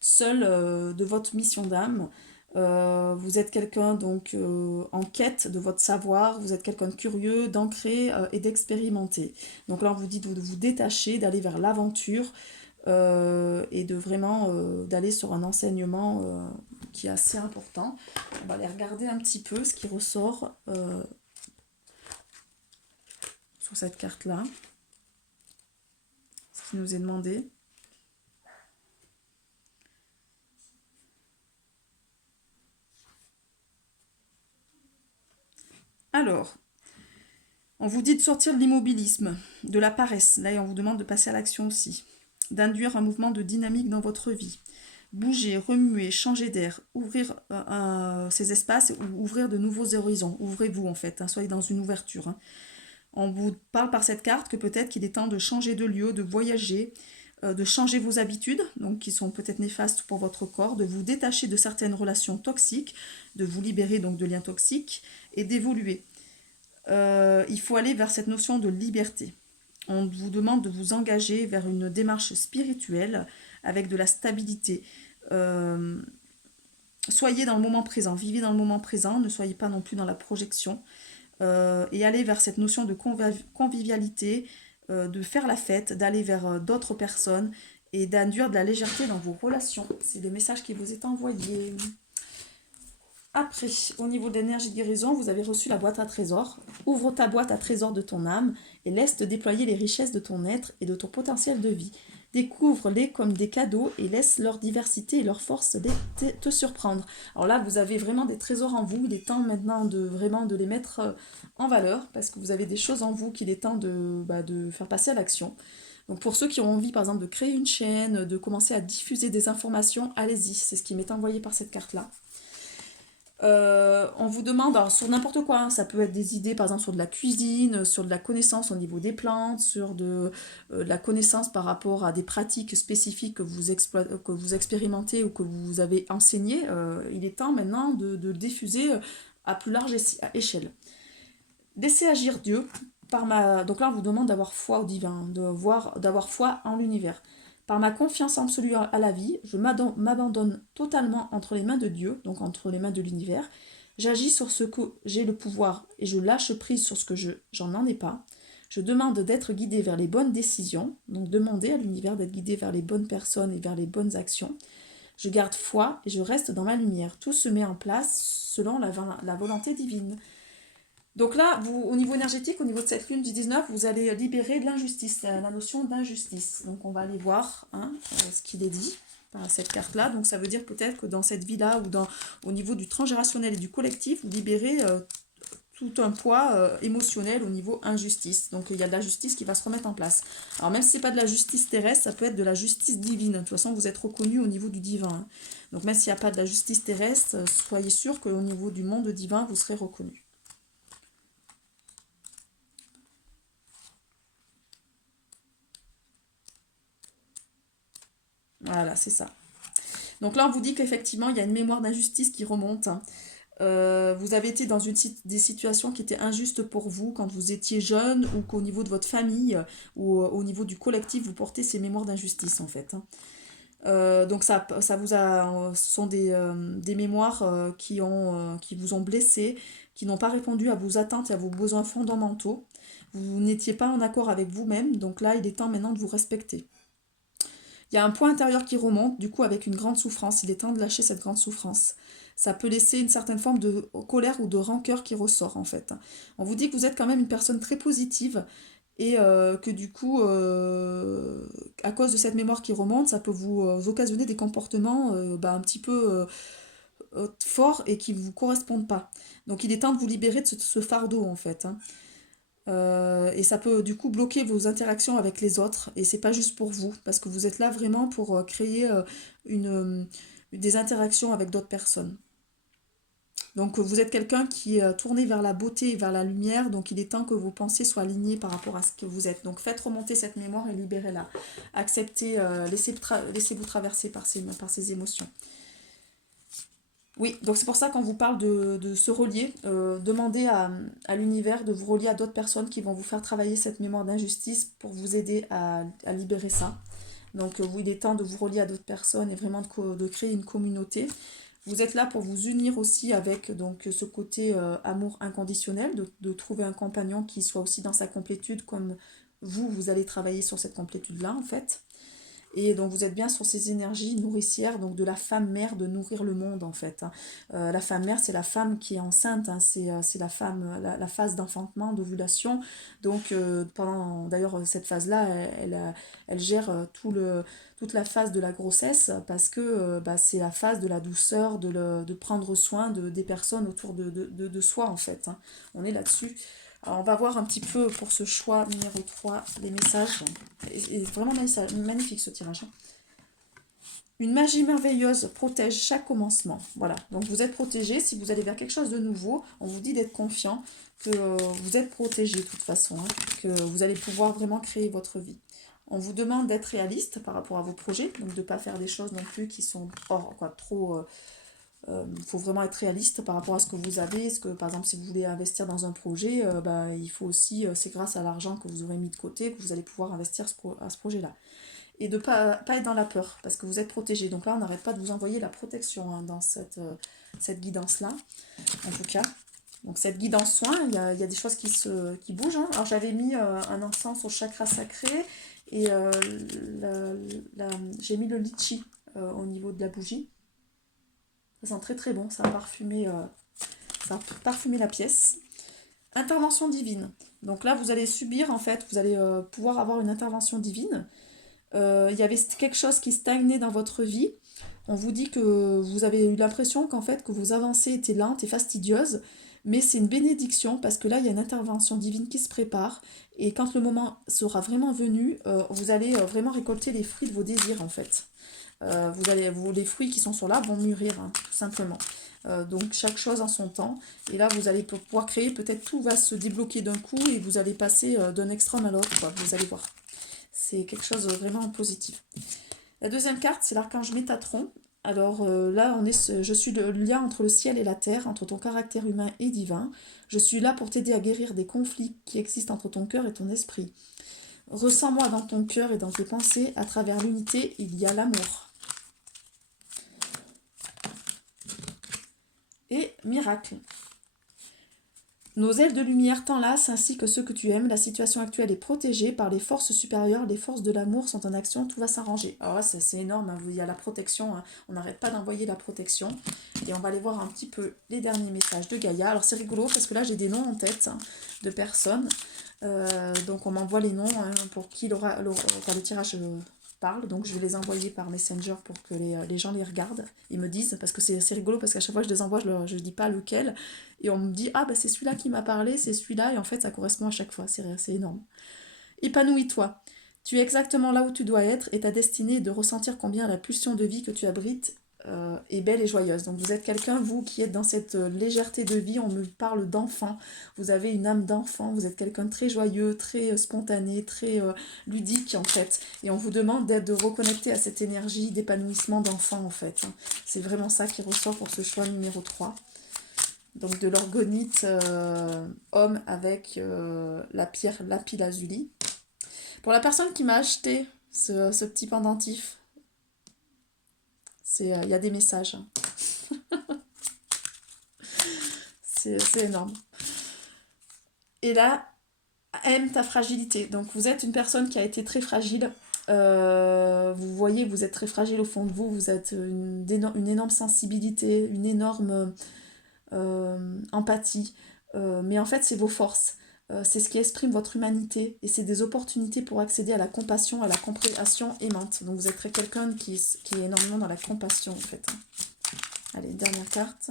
seul de votre mission d'âme. Vous êtes quelqu'un donc en quête de votre savoir, vous êtes quelqu'un de curieux, d'ancré et d'expérimenté. Donc là, on vous dit de vous détacher, d'aller vers l'aventure et de vraiment d'aller sur un enseignement qui est assez important. On va aller regarder un petit peu ce qui ressort sur cette carte-là, ce qui nous est demandé. Alors, on vous dit de sortir de l'immobilisme, de la paresse. Là, on vous demande de passer à l'action aussi. D'induire un mouvement de dynamique dans votre vie. Bouger, remuer, changer d'air, ouvrir ces espaces ou ouvrir de nouveaux horizons. Ouvrez-vous en fait, hein, soyez dans une ouverture. Hein. On vous parle par cette carte que peut-être qu'il est temps de changer de lieu, de voyager, de changer vos habitudes, donc qui sont peut-être néfastes pour votre corps, de vous détacher de certaines relations toxiques, de vous libérer donc de liens toxiques et d'évoluer. Il faut aller vers cette notion de liberté. On vous demande de vous engager vers une démarche spirituelle avec de la stabilité. Soyez dans le moment présent, vivez dans le moment présent, ne soyez pas non plus dans la projection. Et aller vers cette notion de convivialité, de faire la fête, d'aller vers d'autres personnes et d'induire de la légèreté dans vos relations. C'est le message qui vous est envoyé. Après, au niveau de l'énergie de guérison, vous avez reçu la boîte à trésors. Ouvre ta boîte à trésors de ton âme et laisse-te déployer les richesses de ton être et de ton potentiel de vie. Découvre-les comme des cadeaux et laisse leur diversité et leur force te surprendre. Alors là, vous avez vraiment des trésors en vous. Il est temps maintenant de vraiment de les mettre en valeur parce que vous avez des choses en vous qu'il est temps de faire passer à l'action. Donc pour ceux qui ont envie, par exemple, de créer une chaîne, de commencer à diffuser des informations, allez-y. C'est ce qui m'est envoyé par cette carte-là. On vous demande alors, sur n'importe quoi, hein, ça peut être des idées par exemple sur de la cuisine, sur de la connaissance au niveau des plantes, sur de la connaissance par rapport à des pratiques spécifiques que que vous expérimentez ou que vous avez enseignées. Il est temps maintenant de diffuser à plus large échelle. Laissez agir Dieu. Donc là, on vous demande d'avoir foi au divin, d'avoir foi en l'univers. Par ma confiance absolue à la vie, je m'abandonne totalement entre les mains de Dieu, donc entre les mains de l'univers. J'agis sur ce que j'ai le pouvoir et je lâche prise sur ce que j'en ai pas. Je demande d'être guidé vers les bonnes décisions, donc demandez à l'univers d'être guidé vers les bonnes personnes et vers les bonnes actions. Je garde foi et je reste dans ma lumière. Tout se met en place selon la volonté divine. Donc là, au niveau énergétique, au niveau de cette lune du 19, vous allez libérer de l'injustice, la notion d'injustice. Donc on va aller voir ce qu'il est dit par cette carte-là. Donc ça veut dire peut-être que dans cette vie-là ou au niveau du transgénérationnel et du collectif, vous libérez tout un poids émotionnel au niveau injustice. Donc il y a de la justice qui va se remettre en place. Alors même si ce n'est pas de la justice terrestre, ça peut être de la justice divine. De toute façon, vous êtes reconnu au niveau du divin. Hein. Donc même s'il n'y a pas de la justice terrestre, soyez sûr qu'au niveau du monde divin, vous serez reconnu. Voilà, c'est ça. Donc là, on vous dit qu'effectivement, il y a une mémoire d'injustice qui remonte. Hein. Vous avez été dans des situations qui étaient injustes pour vous quand vous étiez jeune ou qu'au niveau de votre famille ou au niveau du collectif, vous portez ces mémoires d'injustice en fait. Hein. Donc ça vous a, ce sont des mémoires qui vous ont blessé, qui n'ont pas répondu à vos attentes et à vos besoins fondamentaux. Vous n'étiez pas en accord avec vous-même, donc là il est temps maintenant de vous respecter. Il y a un point intérieur qui remonte, du coup avec une grande souffrance, il est temps de lâcher cette grande souffrance. Ça peut laisser une certaine forme de colère ou de rancœur qui ressort en fait. On vous dit que vous êtes quand même une personne très positive et que du coup, à cause de cette mémoire qui remonte, ça peut vous occasionner des comportements un petit peu forts et qui ne vous correspondent pas. Donc il est temps de vous libérer de ce fardeau en fait, hein. Et ça peut du coup bloquer vos interactions avec les autres et c'est pas juste pour vous parce que vous êtes là vraiment pour créer une, euh, des interactions avec d'autres personnes. Donc vous êtes quelqu'un qui est tourné vers la beauté et vers la lumière, donc il est temps que vos pensées soient alignées par rapport à ce que vous êtes. Donc faites remonter cette mémoire et libérez-la. Acceptez, laissez-vous traverser par ces émotions. Oui, donc c'est pour ça qu'on vous parle de se relier, demandez à l'univers de vous relier à d'autres personnes qui vont vous faire travailler cette mémoire d'injustice pour vous aider à libérer ça. Donc oui, il est temps de vous relier à d'autres personnes et vraiment de créer une communauté. Vous êtes là pour vous unir aussi avec donc ce côté amour inconditionnel, de trouver un compagnon qui soit aussi dans sa complétude comme vous, vous allez travailler sur cette complétude-là en fait. Et donc vous êtes bien sur ces énergies nourricières, donc de la femme mère de nourrir le monde en fait, hein. La femme mère, c'est la femme qui est enceinte, hein, c'est la femme, la phase d'enfantement, d'ovulation. Donc pendant d'ailleurs cette phase-là, elle gère toute la phase de la grossesse parce que c'est la phase de la douceur, de prendre soin des personnes autour de soi en fait, hein. On est là-dessus. Alors, on va voir un petit peu pour ce choix numéro 3 les messages. Et vraiment magnifique ce tirage, hein. Une magie merveilleuse protège chaque commencement. Voilà, donc vous êtes protégé. Si vous allez vers quelque chose de nouveau, on vous dit d'être confiant, que vous êtes protégé de toute façon, hein, que vous allez pouvoir vraiment créer votre vie. On vous demande d'être réaliste par rapport à vos projets, donc de ne pas faire des choses non plus qui sont trop... Il faut vraiment être réaliste par rapport à ce que vous avez. Est-ce que, par exemple, si vous voulez investir dans un projet, il faut aussi, c'est grâce à l'argent que vous aurez mis de côté que vous allez pouvoir investir à ce projet-là. Et de ne pas être dans la peur, parce que vous êtes protégé. Donc là, on n'arrête pas de vous envoyer la protection, hein, dans cette guidance-là, en tout cas. Donc cette guidance soin, il y a des choses qui bougent, hein. Alors j'avais mis un encens au chakra sacré et j'ai mis le litchi au niveau de la bougie. Ça sent très très bon, ça a parfumé la pièce. Intervention divine. Donc là, vous allez subir, en fait, vous allez pouvoir avoir une intervention divine. Il y avait quelque chose qui stagnait dans votre vie. On vous dit que vous avez eu l'impression qu'en fait, que vos avancées étaient lentes et fastidieuses. Mais c'est une bénédiction parce que là, il y a une intervention divine qui se prépare. Et quand le moment sera vraiment venu, vous allez vraiment récolter les fruits de vos désirs, en fait. Les fruits qui sont sur là vont mûrir, hein, tout simplement. Donc chaque chose en son temps. Et là, vous allez pouvoir créer, peut-être tout va se débloquer d'un coup et vous allez passer d'un extrême à l'autre, quoi. Vous allez voir. C'est quelque chose de vraiment positif. La deuxième carte, c'est l'archange Métatron. Alors là, je suis le lien entre le ciel et la terre, entre ton caractère humain et divin. Je suis là pour t'aider à guérir des conflits qui existent entre ton cœur et ton esprit. Ressens-moi dans ton cœur et dans tes pensées. À travers l'unité, il y a l'amour. Et miracle. Nos ailes de lumière t'enlacent ainsi que ceux que tu aimes. La situation actuelle est protégée par les forces supérieures. Les forces de l'amour sont en action. Tout va s'arranger. Alors là, c'est énorme, hein. Il y a la protection, hein. On n'arrête pas d'envoyer la protection. Et on va aller voir un petit peu les derniers messages de Gaïa. Alors c'est rigolo parce que là, j'ai des noms en tête, hein, de personnes. Donc on m'envoie les noms, hein, pour qui le tirage parle. Donc je vais les envoyer par Messenger pour que les gens les regardent et me disent. Parce que c'est rigolo parce qu'à chaque fois que je les envoie, je ne dis pas lequel. Et on me dit, ah bah c'est celui-là qui m'a parlé, c'est celui-là, et en fait ça correspond à chaque fois, c'est énorme. Épanouis-toi. Tu es exactement là où tu dois être, et ta destinée est de ressentir combien la pulsion de vie que tu abrites est belle et joyeuse. Donc vous êtes quelqu'un, vous, qui êtes dans cette légèreté de vie, on me parle d'enfant, vous avez une âme d'enfant, vous êtes quelqu'un de très joyeux, très spontané, très ludique en fait. Et on vous demande de reconnecter à cette énergie d'épanouissement d'enfant en fait, hein. C'est vraiment ça qui ressort pour ce choix numéro 3. Donc de l'orgonite homme avec la pierre lapis-lazuli. Pour la personne qui m'a acheté ce petit pendentif, Il y a des messages. C'est énorme. Et là, aime ta fragilité. Donc vous êtes une personne qui a été très fragile. Vous voyez, vous êtes très fragile au fond de vous. Vous êtes une énorme sensibilité, une énorme empathie. Mais en fait, c'est vos forces. C'est ce qui exprime votre humanité. Et c'est des opportunités pour accéder à la compassion, à la compréhension aimante. Donc vous êtes quelqu'un qui est énormément dans la compassion, en fait. Allez, dernière carte.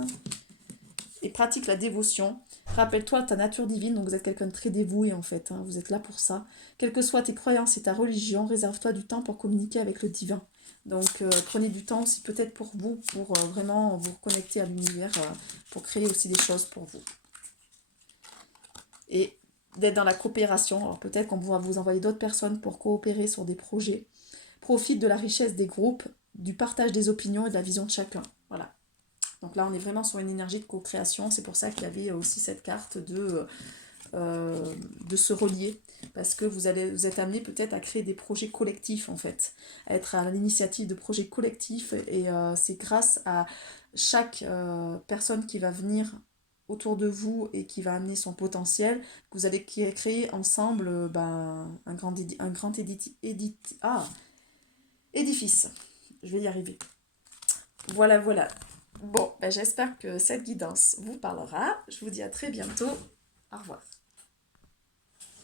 Et pratique la dévotion. Rappelle-toi ta nature divine, donc vous êtes quelqu'un de très dévoué en fait, hein, vous êtes là pour ça. Quelles que soient tes croyances et ta religion, réserve-toi du temps pour communiquer avec le divin. Donc prenez du temps aussi peut-être pour vous, pour vraiment vous reconnecter à l'univers, pour créer aussi des choses pour vous. Et d'être dans la coopération, alors peut-être qu'on va vous envoyer d'autres personnes pour coopérer sur des projets. Profite de la richesse des groupes, du partage des opinions et de la vision de chacun. Voilà. Donc là, on est vraiment sur une énergie de co-création. C'est pour ça qu'il y avait aussi cette carte de se relier. Parce que vous êtes amené peut-être à créer des projets collectifs, en fait. À être à l'initiative de projets collectifs. Et c'est grâce à chaque personne qui va venir autour de vous et qui va amener son potentiel, que vous allez créer ensemble un grand, édifice. Je vais y arriver. Voilà, voilà. Bon, j'espère que cette guidance vous parlera. Je vous dis à très bientôt. Au revoir.